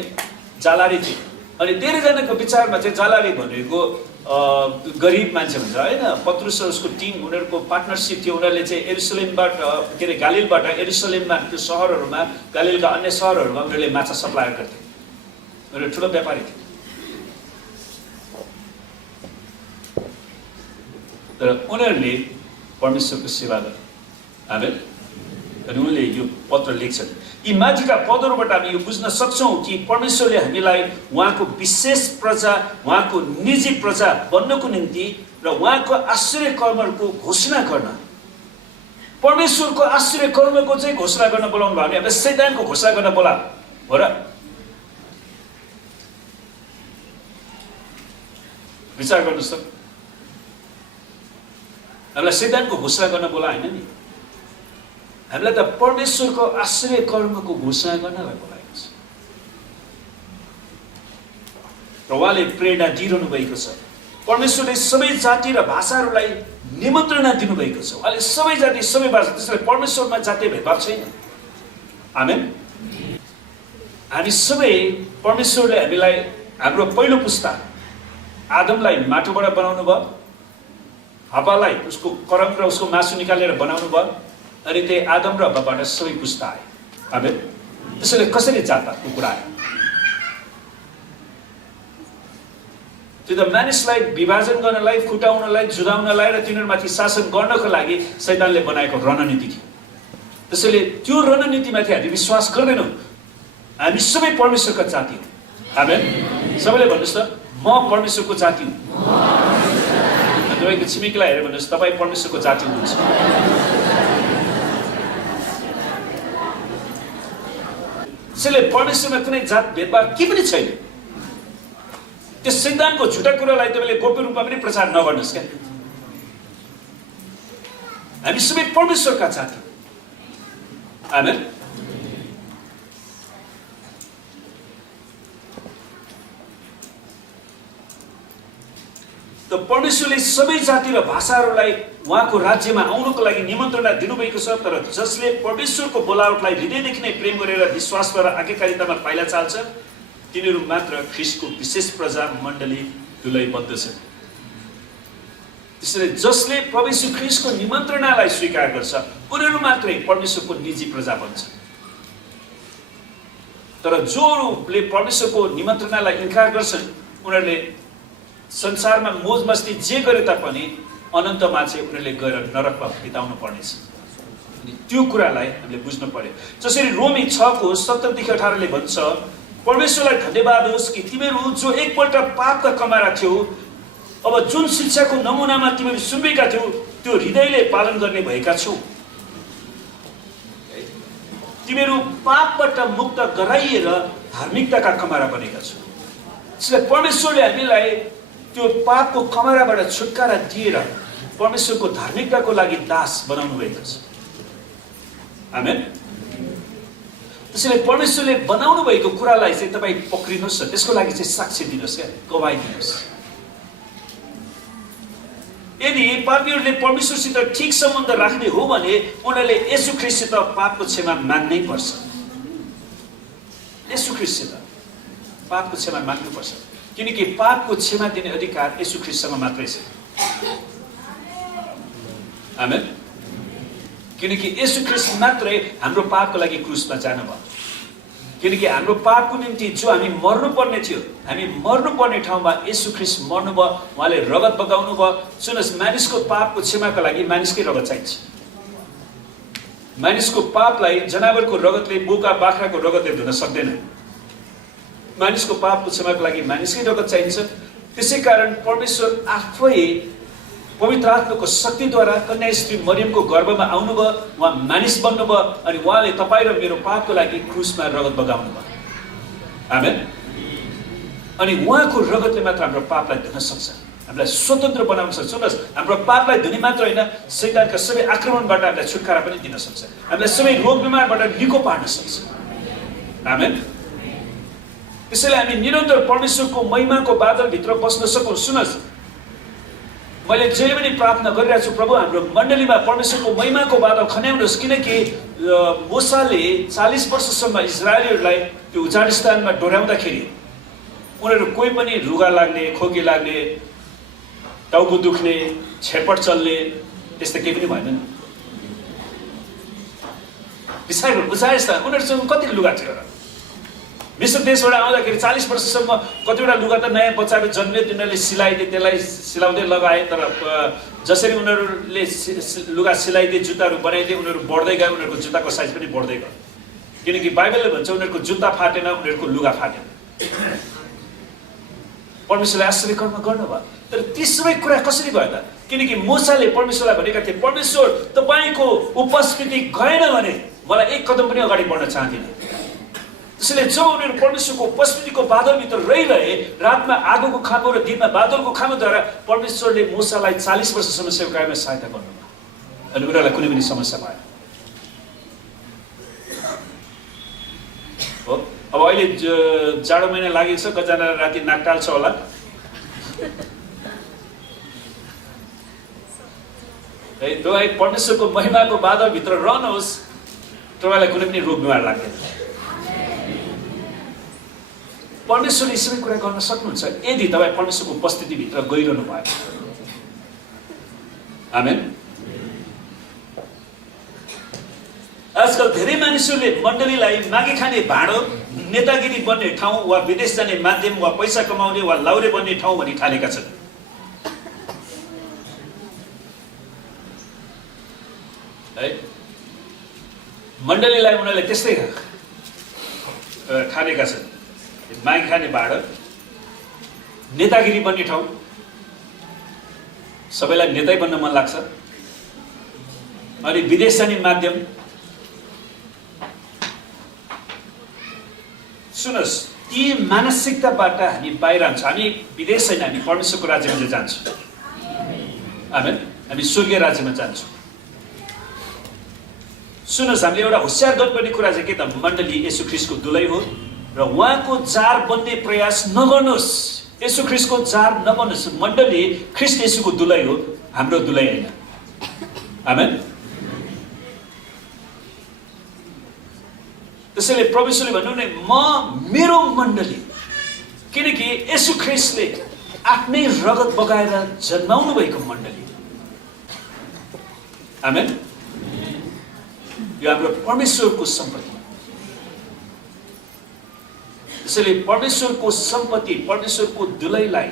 जालारी थिए, अनि धेरैजनाको विचारमा चाहिँ जालारी भनेको गरिब मान्छे हुन्छ होइन। पत्रुस र उसको टिम, उनीहरूको पार्टनरसिप थियो। उनीहरूले चाहिँ यरुसलेमबाट, के अरे गालिलबाट यरुसलेममा, त्यो सहरहरूमा, गालिलका अन्य सहरहरूमा उनीहरूले माछा सप्लाई गर्थे। उनीहरू ठुलो व्यापारी थिए। तर उनीहरूले परमेश्वरको सेवा गरे। आमेन। अनि उनले यो पत्र लेख्छन्। यी माथिका पदहरूबाट हामी यो बुझ्न सक्छौँ कि परमेश्वरले हामीलाई उहाँको विशेष प्रजा, उहाँको निजी प्रजा बन्नको निम्ति र उहाँको आश्चर्य कर्महरूको घोषणा गर्न, परमेश्वरको आश्चर्य कर्मको चाहिँ घोषणा गर्न बोलाउनु भयो भने हामीलाई शैतानको घोषणा गर्न बोला हो र? विचार गर्नुहोस् त, हामीलाई शैतानको घोषणा गर्न बोला होइन नि, हामीलाई त परमेश्वरको आश्चर्य कर्मको घोषणा गर्नलाई बोलाएको छ। र उहाँले प्रेरणा दिइरहनु भएको छ। परमेश्वरले सबै जाति र भाषाहरूलाई निमन्त्रणा दिनुभएको छ। उहाँले सबै जाति, सबै भाषा, त्यसैले परमेश्वरमा जातीय भेदभाव छैन। आमेन। हामी सबै, परमेश्वरले हामीलाई, हाम्रो पहिलो पुस्ता आदमलाई माटोबाट बनाउनु भयो, हव्वालाई उसको करम र उसको मासु निकालेर बनाउनु भयो, अनि त्यही आदम र हव्वाबाट सबै पुस्ता आए। आमेन। त्यसैले कसरी जातपातको कुरा आयो? त्यो त मानिसलाई विभाजन गर्नलाई, फुटाउनलाई, जुदाउनलाई र तिनीहरूमाथि शासन गर्नको लागि शैतानले बनाएको रणनीति थियो। त्यसैले त्यो रणनीतिमाथि हामी विश्वास गर्दैनौँ। हामी सबै परमेश्वरका जाति हौँ। आमेन। सबैले भन्नुहोस् त, म परमेश्वरको जाति हुँ। तपाईँको छिमेकीलाई हेरेर भन्नुहोस्, तपाईँ परमेश्वरको जाति हुनुहुन्छ। त्यसैले परमेश्वरमा कुनै जात भेदभाव के पनि छैन। त्यो शैतानको झुटा कुरालाई तपाईँले गोप्य रूपमा पनि प्रचार नगर्नुहोस् क्या। हामी सबै परमेश्वरका जाति। आमेन। त परमेश्वरले सबै जाति र भाषाहरूलाई उहाँको राज्यमा आउनको लागि निमन्त्रणा दिनुभएको छ। तर जसले परमेश्वरको बोलावटलाई हृदयदेखि नै प्रेम गरेर विश्वासद्वारा आज्ञाकारितामा पाइला चाल्छ, तिनीहरू मात्र ख्रीष्टको विशेष प्रजा मण्डली तुल्याइबद्ध छन्। त्यसैले जसले प्रभु यीशु ख्रीष्टको निमन्त्रणालाई स्वीकार गर्छ, उनीहरू मात्रै परमेश्वरको निजी प्रजा बन्छन्। तर जोहरूले परमेश्वरको निमन्त्रणालाई इन्कार गर्छन्, उनीहरूले संसारमा मोज मस्ती जे गरे तापनि अनन्तमा चाहिँ उनीहरूले गएर नरकमा बिताउनु पर्नेछ। अनि त्यो कुरालाई हामीले बुझ्नु पर्यो। जसरी रोमी 6:17-18 भन्छ, परमेश्वरलाई धन्यवाद होस् कि तिमीहरू जो एकपल्ट पापका कमारा थियौ, अब जुन शिक्षाको नमुनामा तिमीहरू सुन्वेका थियौ, त्यो हृदयले पालन गर्ने भएका छौ। तिमीहरू पापबाट मुक्त गराइएर धार्मिकताका कमारा बनेका छौ। त्यसैले परमेश्वरले हामीलाई त्यो पापको कमराबाट छुटकारा दिएर परमेश्वरको धार्मिकताको लागि दास बनाउनु भएको छ। आमेन। त्यसैले परमेश्वरले बनाउनु भएको कुरालाई चाहिँ तपाईँ पक्रिनुहोस् न, त्यसको लागि चाहिँ साक्षी दिनुहोस् क्या, गवाही दिनुहोस्। यदि पापीहरूले परमेश्वरसित ठिक सम्बन्ध राख्ने हो भने उनीहरूले येशू ख्रीष्टसित पापको क्षमा माग्नै पर्छ। येशू ख्रीष्टसित पापको क्षमा माग्नुपर्छ, किनकि पापको क्षमा दिने अधिकार येशू ख्रीष्टसँग मात्रै छ। आमेन। किनकि येशू ख्रीष्ट मात्रै हाम्रो पापको लागि क्रुसमा जानुभयो। किनकि हाम्रो पापको निम्ति जो हामी मर्नुपर्ने थियो, हामी मर्नुपर्ने ठाउँमा येशू ख्रीष्ट मर्नुभयो, उहाँले रगत बगाउनु भयो। सुन्नुहोस्, मानिसको पापको क्षमाको लागि मानिसकै रगत चाहिन्छ। मानिसको पापलाई जनावरको रगतले, बोका बाख्राको रगतले धुन सक्दैन। मानिसको पापको क्षमाको लागि मानिसकै रगत चाहिन्छ। त्यसै कारण परमेश्वर आफै पवित्र आत्माको शक्तिद्वारा कन्या स्त्री मरियमको गर्भमा आउनुभयो, उहाँ मानिस बन्नुभयो अनि उहाँले तपाईँ र मेरो पापको लागि क्रुसमा रगत बगाउनु भयो। आमेन। अनि उहाँको रगतले मात्र हाम्रो पापलाई धुन सक्छ, हामीलाई स्वतन्त्र बनाउन सक्छ। सुन्नुहोस्, हाम्रो पापलाई धुने मात्र होइन, शैतानका सबै आक्रमणबाट हामीलाई छुटकारा पनि दिन सक्छ, हामीलाई सबै रोग बिमारबाट निको पार्न सक्छ। आमेन। त्यसैले हामी निरन्तर परमेश्वरको महिमाको बादलभित्र बस्न सकौँ। सुन्नुहोस्, मैले जहिले पनि प्रार्थना गरिरहेको छु, प्रभु हाम्रो मण्डलीमा परमेश्वरको महिमाको बादल खन्याउनुहोस्, किनकि मूसाले 40 वर्षसम्म इजरायलीहरूलाई त्यो उजाड स्थानमा डोर्याउँदाखेरि उनीहरू कोही पनि रुगा लाग्ने, खोकी लाग्ने, टाउको दुख्ने, छेपट चल्ने त्यस्तो केही पनि भएन। बिसाएको उजाड स्थान उनीहरूसँग कति लुगा थियो र? मिश्र देशबाट आउँदाखेरि 40 वर्षसम्म कतिवटा लुगा त नयाँ बच्चाहरू जन्मियो, तिनीहरूले सिलाइदिए, त्यसलाई सिलाउँदै लगाए। तर जसरी उनीहरूले लुगा सिलाइदिए, जुत्ताहरू बनाइदिए, उनीहरू बढ्दै गए, उनीहरूको जुत्ताको साइज पनि बढ्दै गयो। किनकि बाइबलले भन्छ उनीहरूको जुत्ता फाटेन, उनीहरूको लुगा फाटेन। परमेश्वरले आश्चर्य कर्म गर्नुभयो। तर ती सबै कुरा कसरी भयो त? किनकि मूसाले परमेश्वरलाई भनेका थिए, परमेश्वर तपाईँको उपस्थिति गएन भने मलाई एक कदम पनि अगाडि बढ्न चाहदिनँ। त्यसैले जब उनीहरू परमेश्वरको उपस्थितिको बादलभित्र रहिरहे, रातमा आगोको खाँबो र दिनमा बादलको खाँबोद्वारा परमेश्वरले मूसालाई 40 वर्षसम्म सेवकाईमा सहायता गर्नुभयो अनि उनीहरूलाई कुनै पनि समस्या भएन। हो, अब अहिले जाडो महिना लागेको छ, कतिजना राति नाक टाल्छ होला। है, तपाईँ परमेश्वरको महिमाको बादलभित्र रहनुहोस्, तपाईँलाई कुनै पनि रोग बिमार लाग्दैन। परमेश्वरले सबै कुरा गर्न सक्नुहुन्छ यदि तपाईँ परमेश्वरको उपस्थितिभित्र गइरहनु भयो। आमेन। आजकल धेरै मानिसहरूले मण्डलीलाई मागी खाने भाँडो, नेतागिरी बन्ने ठाउँ वा विदेश जाने माध्यम वा पैसा कमाउने वा लाउरे बन्ने ठाउँ भनी ठानेका छन्। है, मण्डलीलाई उनीहरूले त्यस्तै ठानेका छन्। मागी खाने भाँडो, नेतागिरी बन्ने ठाउँ, सबैलाई नेतै बन्न मन लाग्छ, अनि विदेश जाने माध्यम। सुन्नुहोस्, ती मानसिकताबाट हामी बाहिर आउँछौँ। हामी विदेश छैन, हामी परमेश्वरको राज्यमा चाहिँ जान्छौँ। आमेन। हामी स्वर्गीय राज्यमा जान्छौँ। सुन्नुहोस्, हामीले एउटा होसियार गर्नुपर्ने कुरा चाहिँ के त? मण्डली येशू ख्रीष्टको दुलै हो र उहाँको जार बन्ने प्रयास नगर्नुहोस्। येशू ख्रीष्टको जार नबन्नुहोस्। मण्डली ख्रीष्ट येशूको दुलै हो, हाम्रो दुलै होइन। आमेन। त्यसैले परमेश्वरले भन्नु नै, म मेरो मण्डली, किनकि येशू ख्रीष्टले आफ्नै रगत बगाएर जन्माउनु भएको मण्डली। आमेन। यो हाम्रो परमेश्वरको सम्पत्ति। त्यसैले परमेश्वरको सम्पत्ति, परमेश्वरको दुलैलाई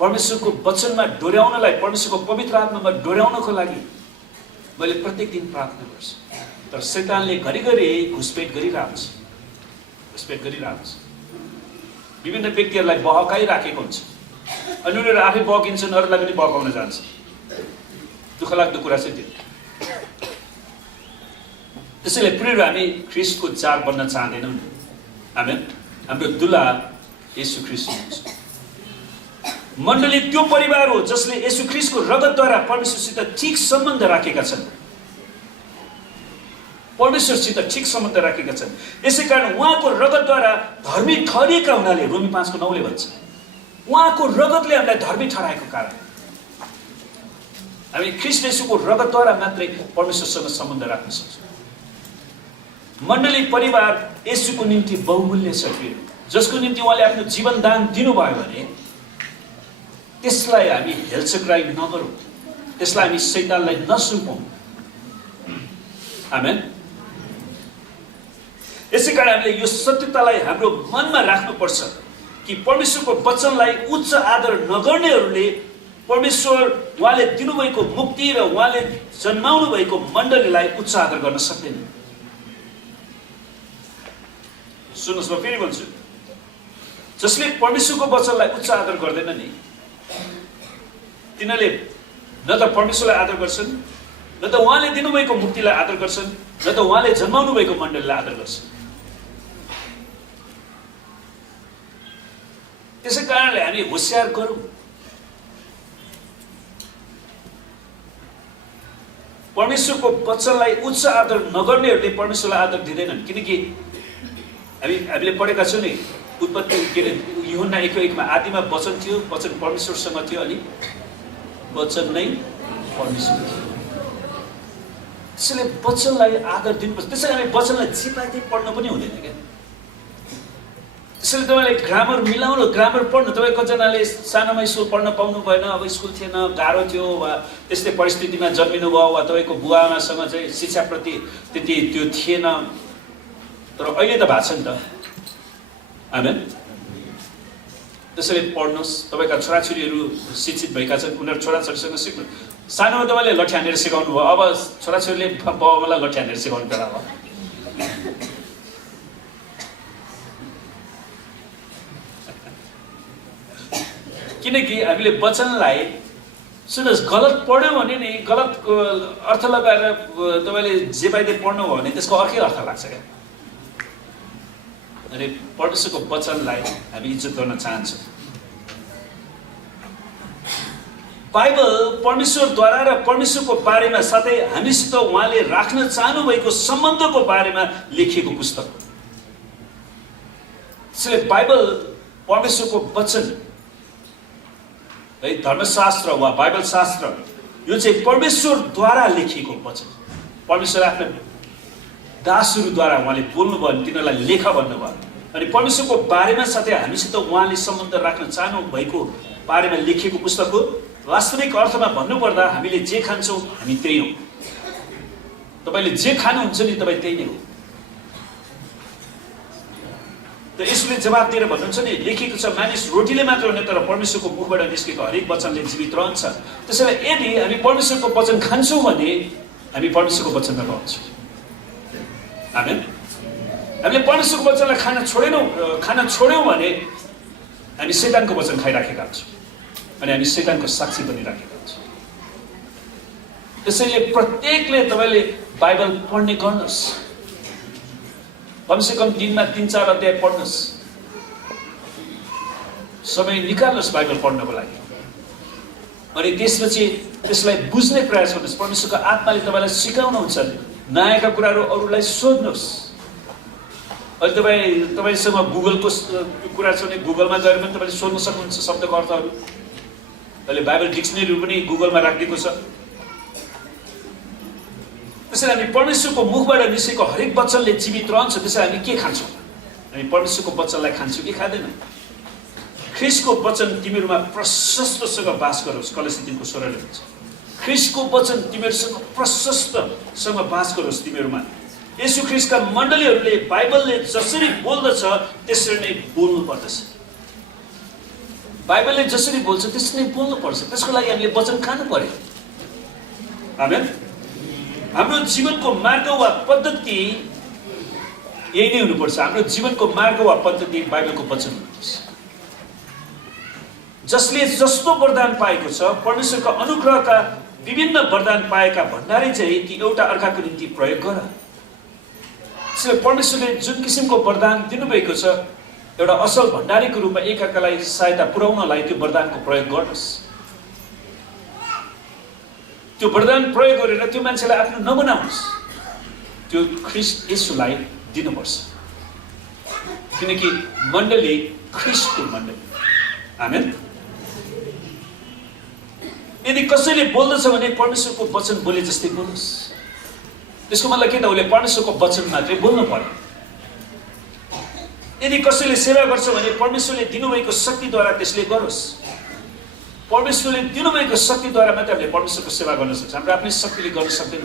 परमेश्वरको वचनमा डोर्याउनलाई, परमेश्वरको पवित्र आत्मामा डोर्याउनको लागि मैले प्रत्येक दिन प्रार्थना गर्छु। तर शैतानले घरिघरि घुसपेट गरिरहन्छ, घुसपेट गरिरहन्छ। विभिन्न व्यक्तिहरूलाई बहकाइराखेको हुन्छ अनि उनीहरू आफै बहकिन्छन्, अरूलाई पनि बहकाउन जान्छ। दुःख लाग्दो कुरा चाहिँ त्यो। त्यसैले प्रिय हामी ख्रीष्टको जार बन्न चाहँदैनौँ। आमेन। हाम्रो दुला येशू ख्रीष्ट हुनुहुन्छ। मण्डली त्यो परिवार हो जसले येशू ख्रीष्टको रगतद्वारा परमेश्वरसित ठिक सम्बन्ध राखेका छन्। परमेश्वरसित ठिक सम्बन्ध राखेका छन्। यसैकारण उहाँको रगतद्वारा धर्मी ठहरिएका हुनाले रोमी 5:9 भन्छ, उहाँको रगतले हामीलाई धर्मी ठहराएको कारण हामी ख्रीष्ट येशूको रगतद्वारा मात्रै परमेश्वरसँग सम्बन्ध राख्न सक्छौँ। मण्डली परिवार येशूको निम्ति बहुमूल्य छ, जसको निम्ति उहाँले आफ्नो जीवन दान दिनुभयो भने त्यसलाई हामी हेलचक्राइ नगरौँ, त्यसलाई हामी शैतानलाई नसुम्पौँ। आमेन। यसैकारण हामीले यो सत्यतालाई हाम्रो मनमा राख्नुपर्छ कि परमेश्वरको वचनलाई उच्च आदर नगर्नेहरूले परमेश्वर उहाँले दिनुभएको मुक्ति र उहाँले जन्माउनु भएको मण्डलीलाई उच्च आदर गर्न सक्दैन। सुन्नुहोस्, म फेरि भन्छु, जसले परमेश्वरको वचनलाई उच्च आदर गर्दैन नि, तिनीहरूले न त परमेश्वरलाई आदर गर्छन्, न त उहाँले दिनुभएको मुक्तिलाई आदर गर्छन्, न त उहाँले जन्माउनु भएको मण्डलीलाई आदर गर्छन्। त्यसै कारणले हामी होशियार गरौँ। परमेश्वरको वचनलाई उच्च आदर नगर्नेहरूले परमेश्वरलाई आदर दिँदैनन्, किनकि हामीले पढेका छौँ नि, उत्पत्ति के अरे यूहन्ना 1:1 आदिमा वचन थियो, वचन परमेश्वरसँग थियो, अनि वचन नै परमेश्वर थियो। त्यसैले वचनलाई आदर दिनुपर्छ। त्यसैले हामी वचनलाई जे पाए त्यही पढ्न पनि हुँदैन क्या। त्यसैले तपाईँले ग्रामर मिलाउनु, ग्रामर पढ्नु। तपाईँ कतिजनाले सानोमा स्कुल पढ्न पाउनु भएन, अब स्कुल थिएन, गाह्रो थियो, वा त्यस्तै परिस्थितिमा जन्मिनु भयो, वा तपाईँको बुवाआमासँग चाहिँ शिक्षाप्रति त्यति त्यो थिएन, तर अहिले त भएको छ नि त। आमेन। त्यसैले पढ्नुहोस्। तपाईँका छोराछोरीहरू शिक्षित भएका छन्, उनीहरू छोराछोरीसँग सिक्नु। सानोमा तपाईँले लट्ठी हानेर सिकाउनु भयो, अब छोराछोरीले बाबालाई लट्ठी हानेर सिकाउनु बेला भयो। किनकि हामीले वचनलाई सुन्नुहोस्, गलत पढ्यो भने नि, गलत अर्थ लगाएर तपाईँले जे पाए त्यही पढ्नुभयो भने त्यसको अर्कै अर्थ लाग्छ क्या। अनि परमेश्वरको वचनलाई हामी इज्जत गर्न चाहन्छौँ। बाइबल परमेश्वरद्वारा र परमेश्वरको बारेमा साथै हामीसित उहाँले राख्न चाहनु भएको सम्बन्धको बारेमा लेखिएको पुस्तक हो। त्यसैले बाइबल परमेश्वरको वचन है, धर्मशास्त्र वा बाइबल शास्त्र, यो चाहिँ परमेश्वरद्वारा लेखिएको वचन। परमेश्वर आफ्नो दासहरूद्वारा उहाँले बोल्नुभयो अनि तिनीहरूलाई लेख भन्नुभयो। अनि परमेश्वरको बारेमा साथै हामीसित उहाँले सम्बन्ध राख्न चाहनु भएको बारेमा लेखिएको पुस्तक हो। वास्तविक अर्थमा भन्नुपर्दा हामीले जे खान्छौँ हामी त्यही हो। तपाईँले जे खानुहुन्छ नि तपाईँ त्यही नै हो। त यसले जवाब दिएर भन्नुहुन्छ नि, लेखिएको छ मानिस रोटीले मात्र होइन तर परमेश्वरको मुखबाट निस्केको हरेक वचनले जीवित रहन्छ। त्यसैले यदि हामी परमेश्वरको वचन खान्छौँ भने हामी परमेश्वरको वचनमा रहन्छौँ। आमेन। हामीले परमेश्वरको वचनलाई खान छोड्यौँ भने हामी शैतानको वचन खाइराखेका हुन्छौँ, अनि हामी शैतानको साक्षी बनिराखेका हुन्छौँ। त्यसैले प्रत्येकले तपाईँले बाइबल पढ्ने गर्नुहोस्। कमसेकम दिनमा 3-4 अध्याय पढ्नुहोस्। समय निकाल्नुहोस् बाइबल पढ्नको लागि। अनि त्यसपछि त्यसलाई बुझ्ने प्रयास गर्नुहोस्। परमेश्वरको आत्माले तपाईँलाई सिकाउनुहुन्छ। नआएका कुराहरू अरूलाई सोध्नुहोस्। अहिले तपाईँसँग गुगलको कुरा छ भने गुगलमा गएर पनि तपाईँले सोध्न सक्नुहुन्छ शब्दको अर्थहरू। अहिले बाइबल डिक्सनरीहरू पनि गुगलमा राखिदिएको छ। त्यसैले हामी परमेश्वरको मुखबाट निस्केको हरेक वचनले जीवित रहन्छ। त्यसैले हामी के खान्छौँ? हामी परमेश्वरको वचनलाई खान्छौँ कि खाँदैनौँ? ख्रीष्टको वचन तिमीहरूमा प्रशस्तसँग बास गरोस्, कलोसी 3:16 भन्छ। ख्रीष्टको वचन तिमीहरूसँग प्रशस्तसँग बास गरोस् तिमीहरूमा। येशू ख्रीष्टका मण्डलीहरूले बाइबलले जसरी बोल्दछ त्यसरी नै बोल्नु पर्दछ। बाइबलले जसरी बोल्छ त्यसरी नै बोल्नु पर्छ। त्यसको लागि हामीले वचन खानु पर्यो। आमेन। हाम्रो जीवनको मार्ग वा पद्धति यही नै हुनुपर्छ। हाम्रो जीवनको मार्ग वा पद्धति बाइबलको वचन हुनुपर्छ। जसले जस्तो वरदान पाएको छ, परमेश्वरका अनुग्रहका विभिन्न वरदान पाएका भण्डारी चाहिँ ती एउटा अर्काको निम्ति प्रयोग गर। त्यसैले परमेश्वरले जुन किसिमको वरदान दिनुभएको छ, एउटा असल भण्डारीको रूपमा एकअर्कालाई सहायता पुर्याउनलाई त्यो वरदानको प्रयोग गर्नुहोस्। त्यो वरदान प्रयोग गरेर त्यो मान्छेलाई आफ्नो नबनाउनुहोस्, त्यो ख्रीष्ट येशूलाई दिनुपर्छ, किनकि मण्डली ख्रीष्टको मण्डली। आमेन। यदि कसैले बोल्दछ भने परमेश्वरको वचन बोले जस्तै बोलोस्। त्यसको मतलब के त, उसले परमेश्वरको वचन मात्रै बोल्नु पर्यो। यदि कसैले सेवा गर्छ भने परमेश्वरले दिनुभएको शक्तिद्वारा त्यसले गरोस्। परमेश्वरले दिनुभएको शक्तिद्वारा मात्रै हामीले परमेश्वरको सेवा गर्न सक्छ, हाम्रो आफ्नै शक्तिले गर्न सक्दैन।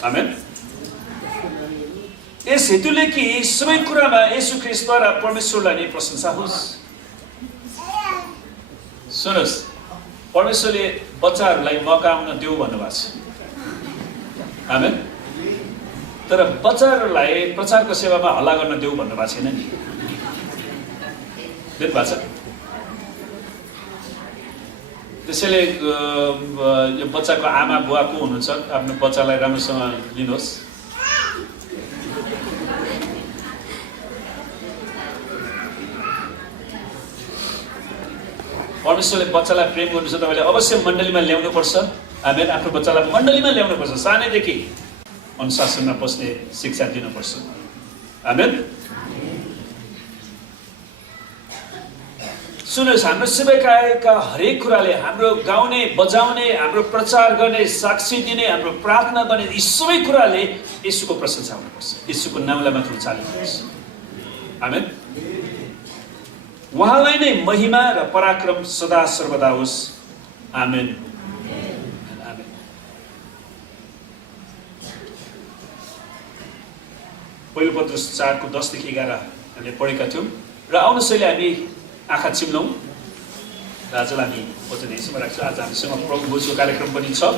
आमेन। यस हेतुले कि सबै कुरामा येशू ख्रीष्टद्वारा परमेश्वरलाई नै प्रशंसा होस्। सुन्नुहोस्, परमेश्वरले बच्चाहरूलाई मौका आउन देऊ भन्नुभएको छ। आमेन। तर बच्चाहरूलाई प्रचारको सेवामा हल्ला गर्न देऊ भन्नुभएको छैन नि, देख्नु भएको छ। त्यसैले यो बच्चाको आमा बुवा को हुनुहुन्छ, आफ्नो बच्चालाई राम्रोसँग लिनुहोस्। परमेश्वरले बच्चालाई प्रेम गर्नुहुन्छ, तपाईँले अवश्य मण्डलीमा ल्याउनुपर्छ। आमेन। आफ्नो बच्चालाई मण्डलीमा ल्याउनुपर्छ, सानैदेखि अनुशासनमा बस्ने शिक्षा दिनुपर्छ। आमेन। सुन्नुहोस्, हाम्रो सेवाकायका हरेक कुराले, हाम्रो गाउने बजाउने, हाम्रो प्रचार गर्ने, साक्षी दिने, हाम्रो प्रार्थना गर्ने, यी सबै कुराले येशूको प्रशंसा हुनुपर्छ, येशूको नामलाई मात्र उचाल्नुपर्छ। आमेन। उहाँलाई नै महिमा र पराक्रम सदा सर्वदा होस्। आमेन। आमेन। पहिलो पत्रुस 4 को 10 देखि 11 हामीले पढेका थियौँ र आउनुहोस् अहिले हामी आँखा चिम्लौँ र आजलाई हामी वचन यसमा राख्छौँ। आज हामीसँग प्रभु भोजको कार्यक्रम पनि छ।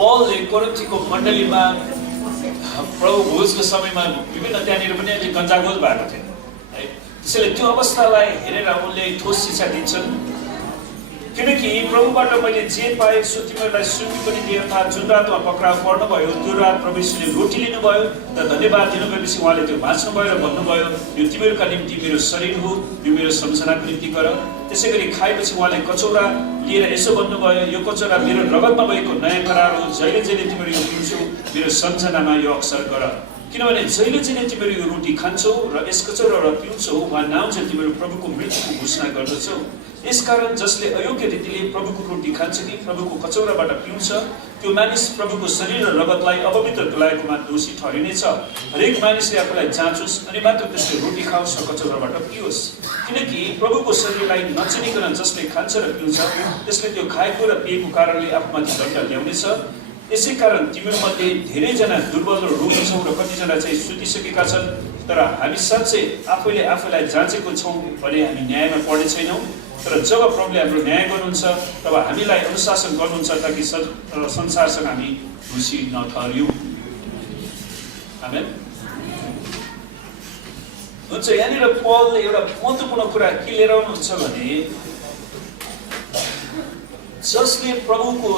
पौलले कोरिन्थीको मण्डलीमा प्रभु भोजको समयमा विभिन्न त्यहाँनिर पनि अलि गन्जागोल भएको थियो है। त्यसैले त्यो अवस्थालाई हेरेर उनले ठोस शिक्षा दिन्छन्, किनकि प्रभुबाट मैले जे पाएँ सो तिमीहरूलाई सुन्नु पनि दिए, अर्थात् जुन रातमा पक्राउ पर्नुभयो त्यो रात प्रभु यीशुले रोटी लिनुभयो र धन्यवाद दिनुभएपछि उहाँले त्यो भाँच्नुभयो र भन्नुभयो, यो तिमीहरूका निम्ति मेरो शरीर हो, यो मेरो सम्झनाको निम्ति गर। त्यसै गरी खाएपछि उहाँले कचौरा लिएर यसो भन्नुभयो, यो कचौरा मेरो रगतमा भएको नयाँ करार हो, जहिले जहिले तिमीहरू यो पिउँछौ मेरो सम्झनामा यो अक्सर गर। किनभने जहिले जहिले तिमीहरू यो रोटी खान्छौ र यस कचौराबाट पिउँछौ उहाँ नाउँछ तिमीहरू प्रभुको मृत्युको घोषणा गर्दछौ। यसकारण जसले अयोग्य रीतिले प्रभुको रोटी खान्छ कि प्रभुको कचौराबाट पिउँछ त्यो मानिस प्रभुको शरीर र रगतलाई अपवित्र तुल्याएकोमा दोषी ठहरिनेछ। हरेक मानिसले आफूलाई जाँचोस् अनि मात्र त्यसले रोटी खाओस् र कचौराबाट पियोस्, किनकि प्रभुको शरीरलाई नचिनिकन जसले खान्छ र पिउँछ त्यसले त्यो खाएको र पिएको कारणले आफूमाथि दण्ड ल्याउनेछ। यसै कारण तिमीहरूमध्ये धेरैजना दुर्बल र रोगी छौँ र कतिजना चाहिँ सुतिसकेका छन्, तर हामी साँच्चै आफैले आफूलाई जाँचेको छौँ भने हामी न्यायमा पढ्ने छैनौँ। तर जब प्रभुले हाम्रो न्याय गर्नुहुन्छ तब हामीलाई अनुशासन गर्नुहुन्छ ताकि संसारसँग हामी खुसी नठहरियौँ। आमेन। हुन्छ, यहाँनिर पौलले एउटा महत्त्वपूर्ण कुरा के लिएर आउनुहुन्छ भने जसले प्रभुको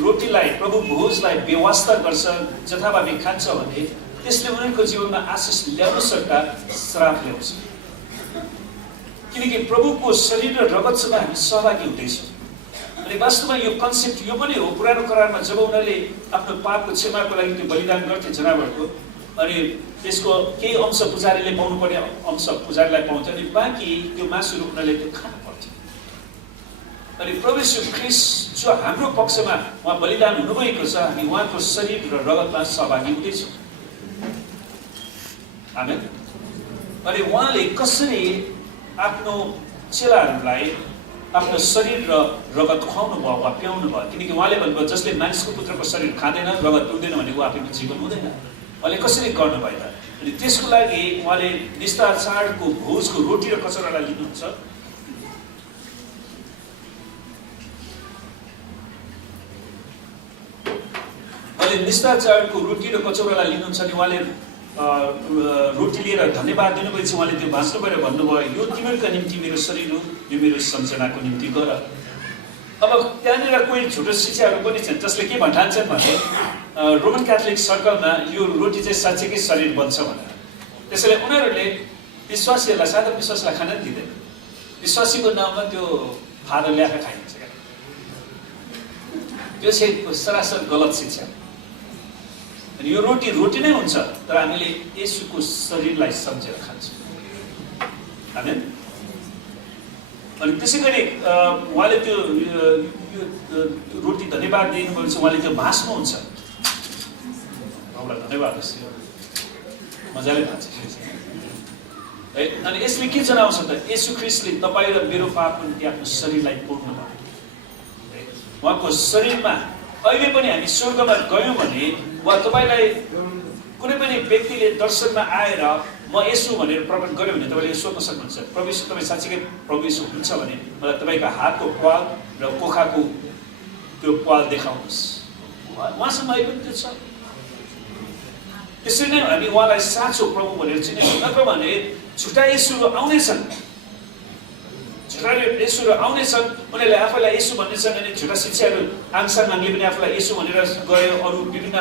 रोटीलाई प्रभु भोजलाई व्यवस्था गर्छ जथाभावी खान्छ भने त्यसले उनीहरूको जीवनमा आशिष ल्याउन सक्दा श्राप ल्याउँछ, किनकि प्रभुको शरीर र रगतसँग हामी सहभागी हुँदैछौँ। अनि वास्तवमा यो कन्सेप्ट यो पनि हो, पुरानो करारमा जब उनीहरूले आफ्नो पापको क्षमाको लागि त्यो बलिदान गर्थे जनावरको, अनि त्यसको केही अंश पुजारीले पाउनुपर्ने अंश पुजारीलाई पाउँथ्यो अनि बाँकी त्यो मासुहरू उनीहरूले त्यो खानु पर्थ्यो। अनि प्रभु यीशु ख्रीष्ट जो हाम्रो पक्षमा उहाँ बलिदान हुनुभएको छ, हामी उहाँको शरीर र रगतमा सहभागी हुँदैछौँ। आमेन। अनि उहाँले कसरी आफ्नो चेलाहरूलाई आफ्नो शरीर र रगत खुवाउनु भयो वा पियाउनु भयो, किनकि उहाँले भन्नुभयो जसले मानिसको पुत्रको शरीर खाँदैन रगत पिउँदैन भने ऊ आफैमा जीवन हुँदैन। उहाँले कसरी गर्नुभयो त? अनि त्यसको लागि उहाँले निस्तार चाडको भोजको रोटी र कचौरालाई लिनुहुन्छ। उहाँले निस्तार चाडको रोटी र कचौरालाई लिनुहुन्छ अनि उहाँले रोटी लिएर धन्यवाद दिनुभएपछि उहाँले त्यो भाँच्नु भएर भन्नुभयो, यो तिमीहरूका निम्ति मेरो शरीर हो, यो मेरो सम्झनाको निम्ति गर। अब त्यहाँनिर कोही झुटो शिक्षाहरू पनि छन् जसले के भन्ठान्छन् भने रोमन क्याथोलिक सर्कलमा यो रोटी चाहिँ साँच्चैकै शरीर बन्छ भनेर, त्यसैले उनीहरूले विश्वासीहरूलाई साधारण विश्वासीलाई खान दिँदैन। विश्वासीको नाममा त्यो फादर ल्याएर खाइन्छ क्या। त्यो चाहिँ सरासर गलत शिक्षा। अनि यो रोटी नै हुन्छ, तर हामीले येशूको शरीरलाई सम्झेर खान्छौँ। आमेन। अनि त्यसै गरी उहाँले त्यो रोटी धन्यवाद दिनुभएपछि उहाँले त्यो भाँच्नुहुन्छ। धन्यवाद होस्, मजाले भाँच्छ। अनि यसले के जनाउँछ त? येशू ख्रीष्टले तपाईँ र मेरो पाप निम्ति आफ्नो शरीरलाई पोड्नु भयो। उहाँको शरीरमा अहिले पनि हामी स्वर्गमा गयौँ भने वा तपाईँलाई कुनै पनि व्यक्तिले दर्शनमा आएर म येशू भनेर प्रकट गर्यो भने तपाईँले सोध्न सक्नुहुन्छ, प्रभु येशू तपाईँ साँच्चीकै प्रभु येशू हुन्छ भने मलाई तपाईँको हातको प्वाल र कोखाको त्यो प्वाल देखाउनुहोस्। उहाँसँग अहिले पनि त्यो छ। त्यसरी नै हामी उहाँलाई साँचो प्रभु भनेर चिनेछौँ। नत्र भने झुटा येशूहरू आउनेछन्, येशूहरू आउनेछन्, उनीहरूले आफैलाई येशू भन्नेछन्। अनि झुटा शिक्षाहरू आङसाङले पनि आफूलाई येशू भनेर गयो। अरू विभिन्न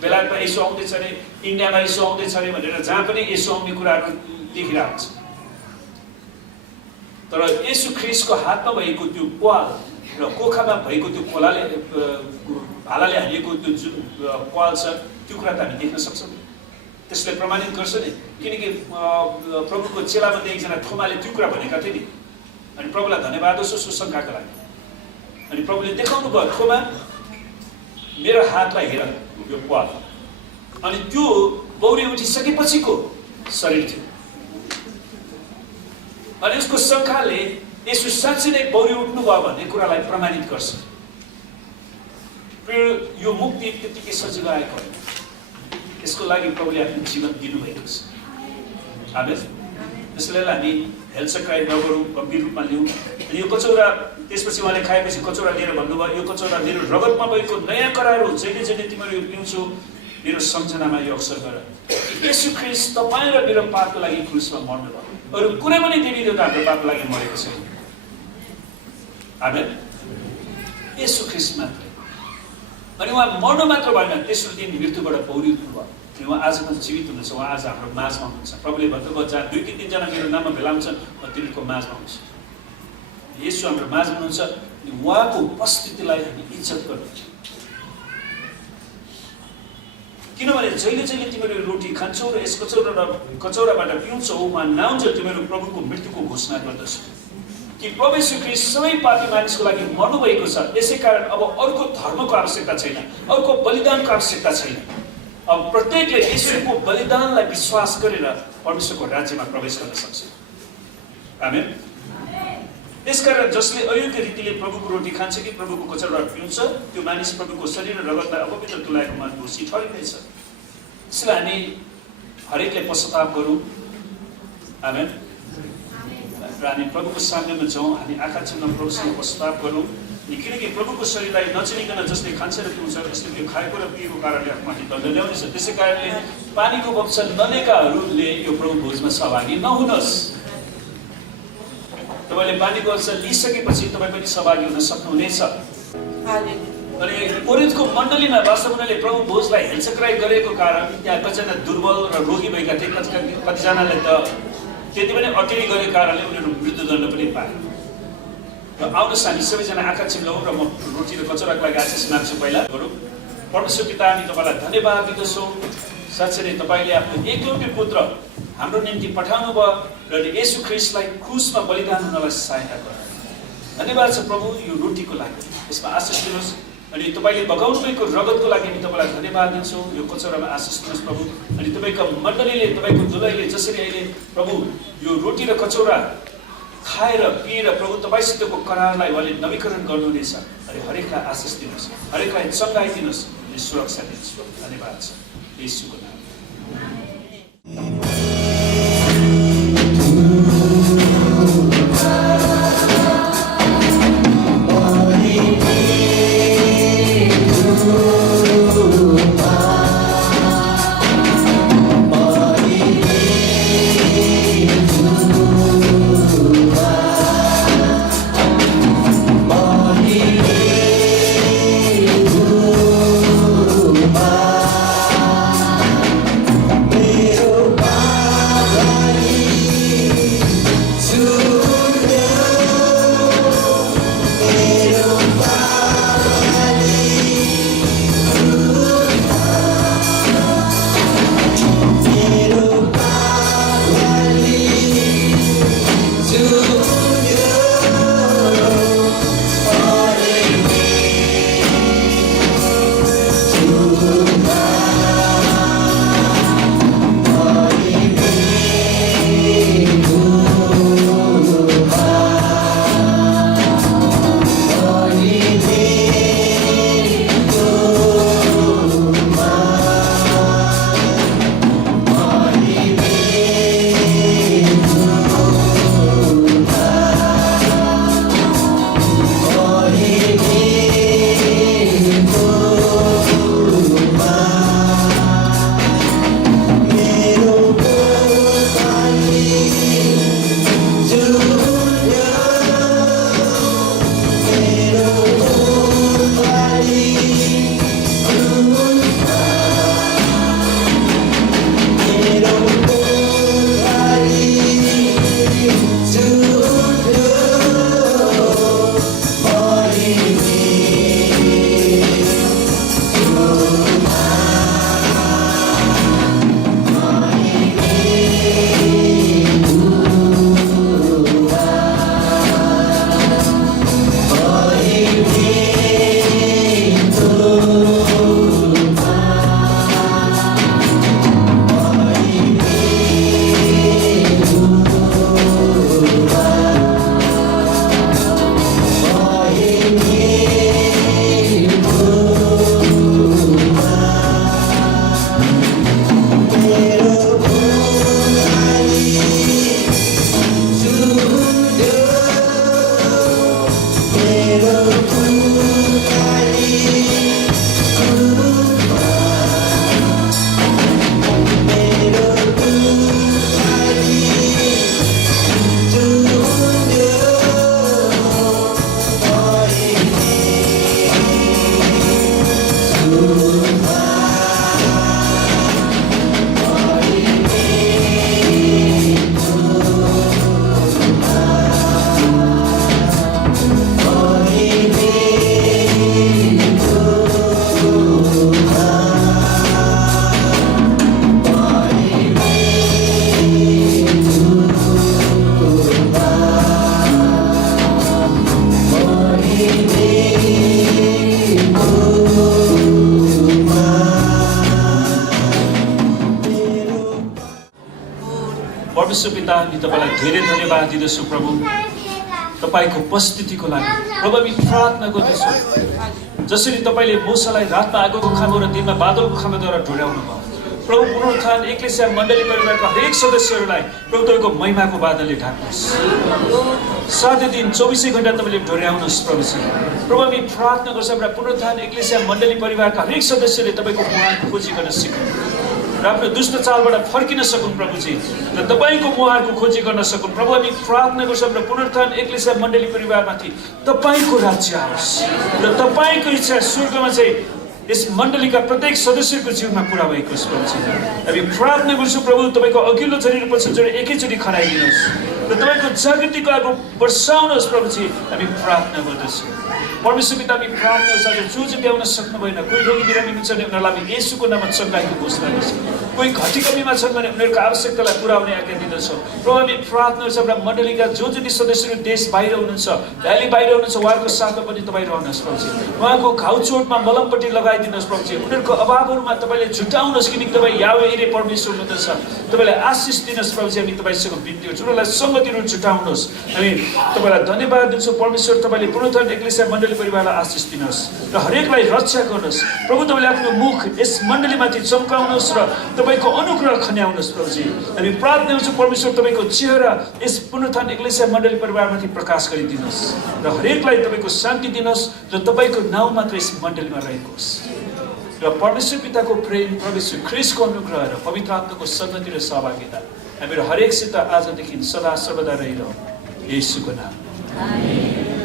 बेलायतमा येशू आउँदैछ अरे, इन्डियामा येशू आउँदैछ अरे भनेर जहाँ पनि येशू आउने कुराहरू देखिरहेको छ। तर येशू ख्रीष्टको हातमा भएको त्यो प्वाल र कोखामा भएको त्यो भालाले हालिएको त्यो जुन प्वाल छ, त्यो कुरा त हामी देख्न सक्छौँ। त्यसले प्रमाणित गर्छ नि, किनकि प्रभुको चेलामध्ये एकजना थोमाले त्यो कुरा भनेका थिए नि। अनि प्रभुलाई धन्यवाद होस् सुशंकाको लागि। अनि प्रभुले देखाउनु भयो, थोमा मेरो हातलाई हेर यो प्वाल। अनि त्यो बौरी उठिसकेपछिको शरीर थियो। अनि उसको शङ्काले यसो साँच्चै नै बौरी उठ्नु भयो भन्ने कुरालाई प्रमाणित गर्छ। यो मुक्ति त्यतिकै सजिलो आएको होइन, यसको लागि प्रभुले आफ्नो जीवन दिनुभएको छ। आमेन। त्यसैले हामी हेलचक्राइ नगरौँ, गम्भीर रूपमा लिउँ। अनि यो कचौरा त्यसपछि उहाँले खाएपछि कचौरा लिएर भन्नुभयो, यो कचौरा मेरो रगतमा भएको नयाँ करार हो, जहिले जहिले तिमीहरू यो पिउँछौ मेरो सम्झनामा यो अवसर गर। येशू ख्रीष्ट तपाईँ र मेरो पापको लागि क्रुसमा मर्नुभयो। अरू कुनै पनि देवी देवता हाम्रो पापको लागि मरेको छैन। आमेन। येशू ख्रीष्ट मात्र। अनि उहाँ मर्नु मात्र भएन, तेस्रो दिन मृत्युबाट पौडी उठ्नुभयो। अनि उहाँ आज पनि जीवित हुनुहुन्छ। उहाँ आज हाम्रो माझमा हुनुहुन्छ। प्रभुले भन्नुभयो, जहाँ 2-3 मेरो नाममा भेला हुन्छन् म तिनीहरूको माझमा हुन्छु। येशू हाम्रो माझमा हुनुहुन्छ। अनि उहाँको उपस्थितिलाई हामी इज्जत गर्नुपर्छ। किनभने जहिले जहिले तिमीहरू रोटी खान्छौ र यस कचौराबाट पिउँछौ, उहाँ नाउन्जेल तिमीहरू प्रभुको मृत्युको घोषणा गर्दछौ। कि प्रभु येशू ख्रीष्ट सबै पापी मानिसको लागि मर्नु भएको छ। यसै कारण अब अर्को धर्मको आवश्यकता छैन, अर्को बलिदानको आवश्यकता छैन। अब प्रत्येकले येशूको बलिदानलाई विश्वास गरेर परमेश्वरको राज्यमा प्रवेश गर्न सक्छ। आमेन। त्यसकारण जसले अयोग्य रीतिले प्रभुको रोटी खान्छ कि प्रभुको कचौरा पिउँछ, त्यो मानिस प्रभुको शरीर र रगतलाई अपवित्र तुल्याएकोमा दोषी ठहरिनेछ। त्यसैले हामी हरेकले पश्चाताप गरौँ। आमेन। र हामी प्रभुको सामनेमा जाउँ, हामी आँखा चिन्न प्रभुसँग पश्चाताप गरौँ। किनकि प्रभुको शरीरलाई नचिनिकन जसले खान्छ र पिउँछ, त्यसले त्यो खाएको र पिएको कारणले आफूमाथि दण्ड ल्याउनेछ। त्यसै कारणले पानीको बक्सा नलिएकाहरूले यो प्रभु भोजमा सहभागी नहुनुहोस्। तपाईँले पानीको बक्सा लिइसकेपछि तपाईँ पनि सहभागी हुन सक्नुहुनेछ। अनि कोरिन्थको मण्डलीमा वास्तवमा उनीहरूले प्रभु भोजलाई हेलचक्राइ गरेको कारण त्यहाँ कतिजना दुर्बल र रोगी भएका थिए। कतिजनाले त त्यति पनि अटेरी गरेको कारणले उनीहरू मृत्युदण्ड पनि पाए। र आउनुहोस् हामी सबैजना आँखा चिम्लाउँ र म रोटी र कचौराको लागि आशिष माग्छु। पहिला गरौँ। परमेश्वर पिता, हामी तपाईँलाई धन्यवाद दिँदछौँ। साँच्चै नै तपाईँले आफ्नो एकलौटे पुत्र हाम्रो निम्ति पठाउनु भयो र येशू ख्रीष्टलाई क्रुसमा बलिदान हुनलाई सहायता गर्नु। धन्यवाद छ प्रभु यो रोटीको लागि, यसमा आशिष दिनुहोस्। अनि तपाईँले बगाउनु भएको रगतको लागि हामी तपाईँलाई धन्यवाद दिन्छौँ। यो कचौरामा आशिष दिनुहोस् प्रभु। अनि तपाईँको मण्डलीले, तपाईँको दुलैले जसरी अहिले प्रभु यो रोटी र कचौरा खाएर पिएर प्रभु तपाईँसितको करारलाई उहाँले नवीकरण गर्नुहुनेछ। अनि हरेकलाई आशिष दिनुहोस्, हरेकलाई चङ्गाइ दिनुहोस्, अनि सुरक्षा दिनुहोस्। धन्यवाद छ येशूको नाम। Oh परमेश्वर पिता हामी तपाईलाई धेरै धन्यवाद दिँदछौँ प्रभु तपाईको उपस्थितिको लागि। प्रभु हामी प्रार्थना गर्दछौँ जसरी तपाईले मूसालाई रातमा आगोको खाँबो र दिनमा बादलको खाँबोद्वारा ढोर्याउनु भयो प्रभु पुनरुत्थान एक्लेसिया मण्डली परिवारका हरेक सदस्यहरूलाई प्रभु तपाईँको महिमाको बादलले ढाक्नुहोस्। 7 दिन 24 घण्टा तपाईँले ढोर्याउनुहोस् प्रभुजी। प्रभु हामी प्रार्थना गर्छौँ एउटा पुनरुत्थान एक्लेसिया मण्डली परिवारका हरेक सदस्यले तपाईँको मुहारको खोजी गर्न सिकुन् र आफ्नो दुष्ट चालबाट फर्किन सकुन् प्रभुजी र तपाईँको मुहारको खोजी गर्न सकुन्। प्रभु हामी प्रार्थना गर्छौँ र पुनरुत्थान एक्लेसिया मण्डली परिवारमाथि तपाईँको राज्य आओस् र तपाईँको इच्छा स्वर्गमा चाहिँ यस मण्डलीका प्रत्येक सदस्यको जीवनमा पुरा भएको होस् प्रभुजी। हामी प्रार्थना गर्छौँ प्रभु तपाईँको अघिल्लो छोरी र पछिल्लो छोरी एकैचोटि खनाइदिनुहोस् र तपाईँको जागृतिको आगो वर्षाउनुहोस् प्रभुजी। हामी प्रार्थना गर्दछौँ परमेश्वर पिता हामी प्रार्थना गर्छौँ जो जो ल्याउन सक्नु भएन कोही रोगी बिरामी हुनुहुन्छ भने उनीहरूलाई हामी येशूको नाममा चङ्गाइको घोषणा गर्छौँ। कोही घटी कमीमा छन् भने उनीहरूको आवश्यकतालाई पुरा हुने आज्ञा दिँदछौँ। प्रभु हामी प्रार्थना गर्छौँ र मण्डलीका जो जति सदस्यहरू देश बाहिर हुनुहुन्छ भ्याली बाहिर हुनुहुन्छ उहाँहरूको साथमा पनि तपाईँ रहनुहोस् प्रभुजी। उहाँको घाउ चोटमा मलमपट्टि लगाइदिनुहोस् प्रभुजी। उनीहरूको अभावहरूमा तपाईँले झुटाउनुहोस् किनकि तपाईँ यावे इरे परमेश्वर हुनुहुन्छ। तपाईँलाई आशिष दिनुहोस् प्रभुजी। हामी तपाईँसँग बिन्ती गर्छौँ उनीहरूलाई सङ्गतिहरू झुटाउनुहोस्। हामी तपाईँलाई धन्यवाद दिन्छौँ परमेश्वर। तपाईँले पुनरुत्थान एक्लेसिया मण्डली परिवारलाई आशिष दिनुहोस् र हरेकलाई रक्षा गर्नुहोस् प्रभु। तपाईँले आफ्नो मुख यस मण्डलीमाथि चम्काउनुहोस् र तपाईँको अनुग्रह खन्याउनुहोस् प्रभुजी। हामी प्रार्थना गर्छौँ परमेश्वर तपाईँको चेहरा यस पुनरुत्थान एक्लेसिया मण्डली परिवारमाथि प्रकाश गरिदिनुहोस् र हरेकलाई तपाईँको शान्ति दिनुहोस् र तपाईँको नाउँ मात्र यस मण्डलीमा रहेको होस् र परमेश्वर पिताको प्रेम परमेश्वर ख्रीष्टको अनुग्रह र पवित्र आत्माको सङ्गति र सहभागिता हामीहरू हरेकसित आजदेखि सदा सर्वदा रहिरहँ येशूको नाम। आमेन।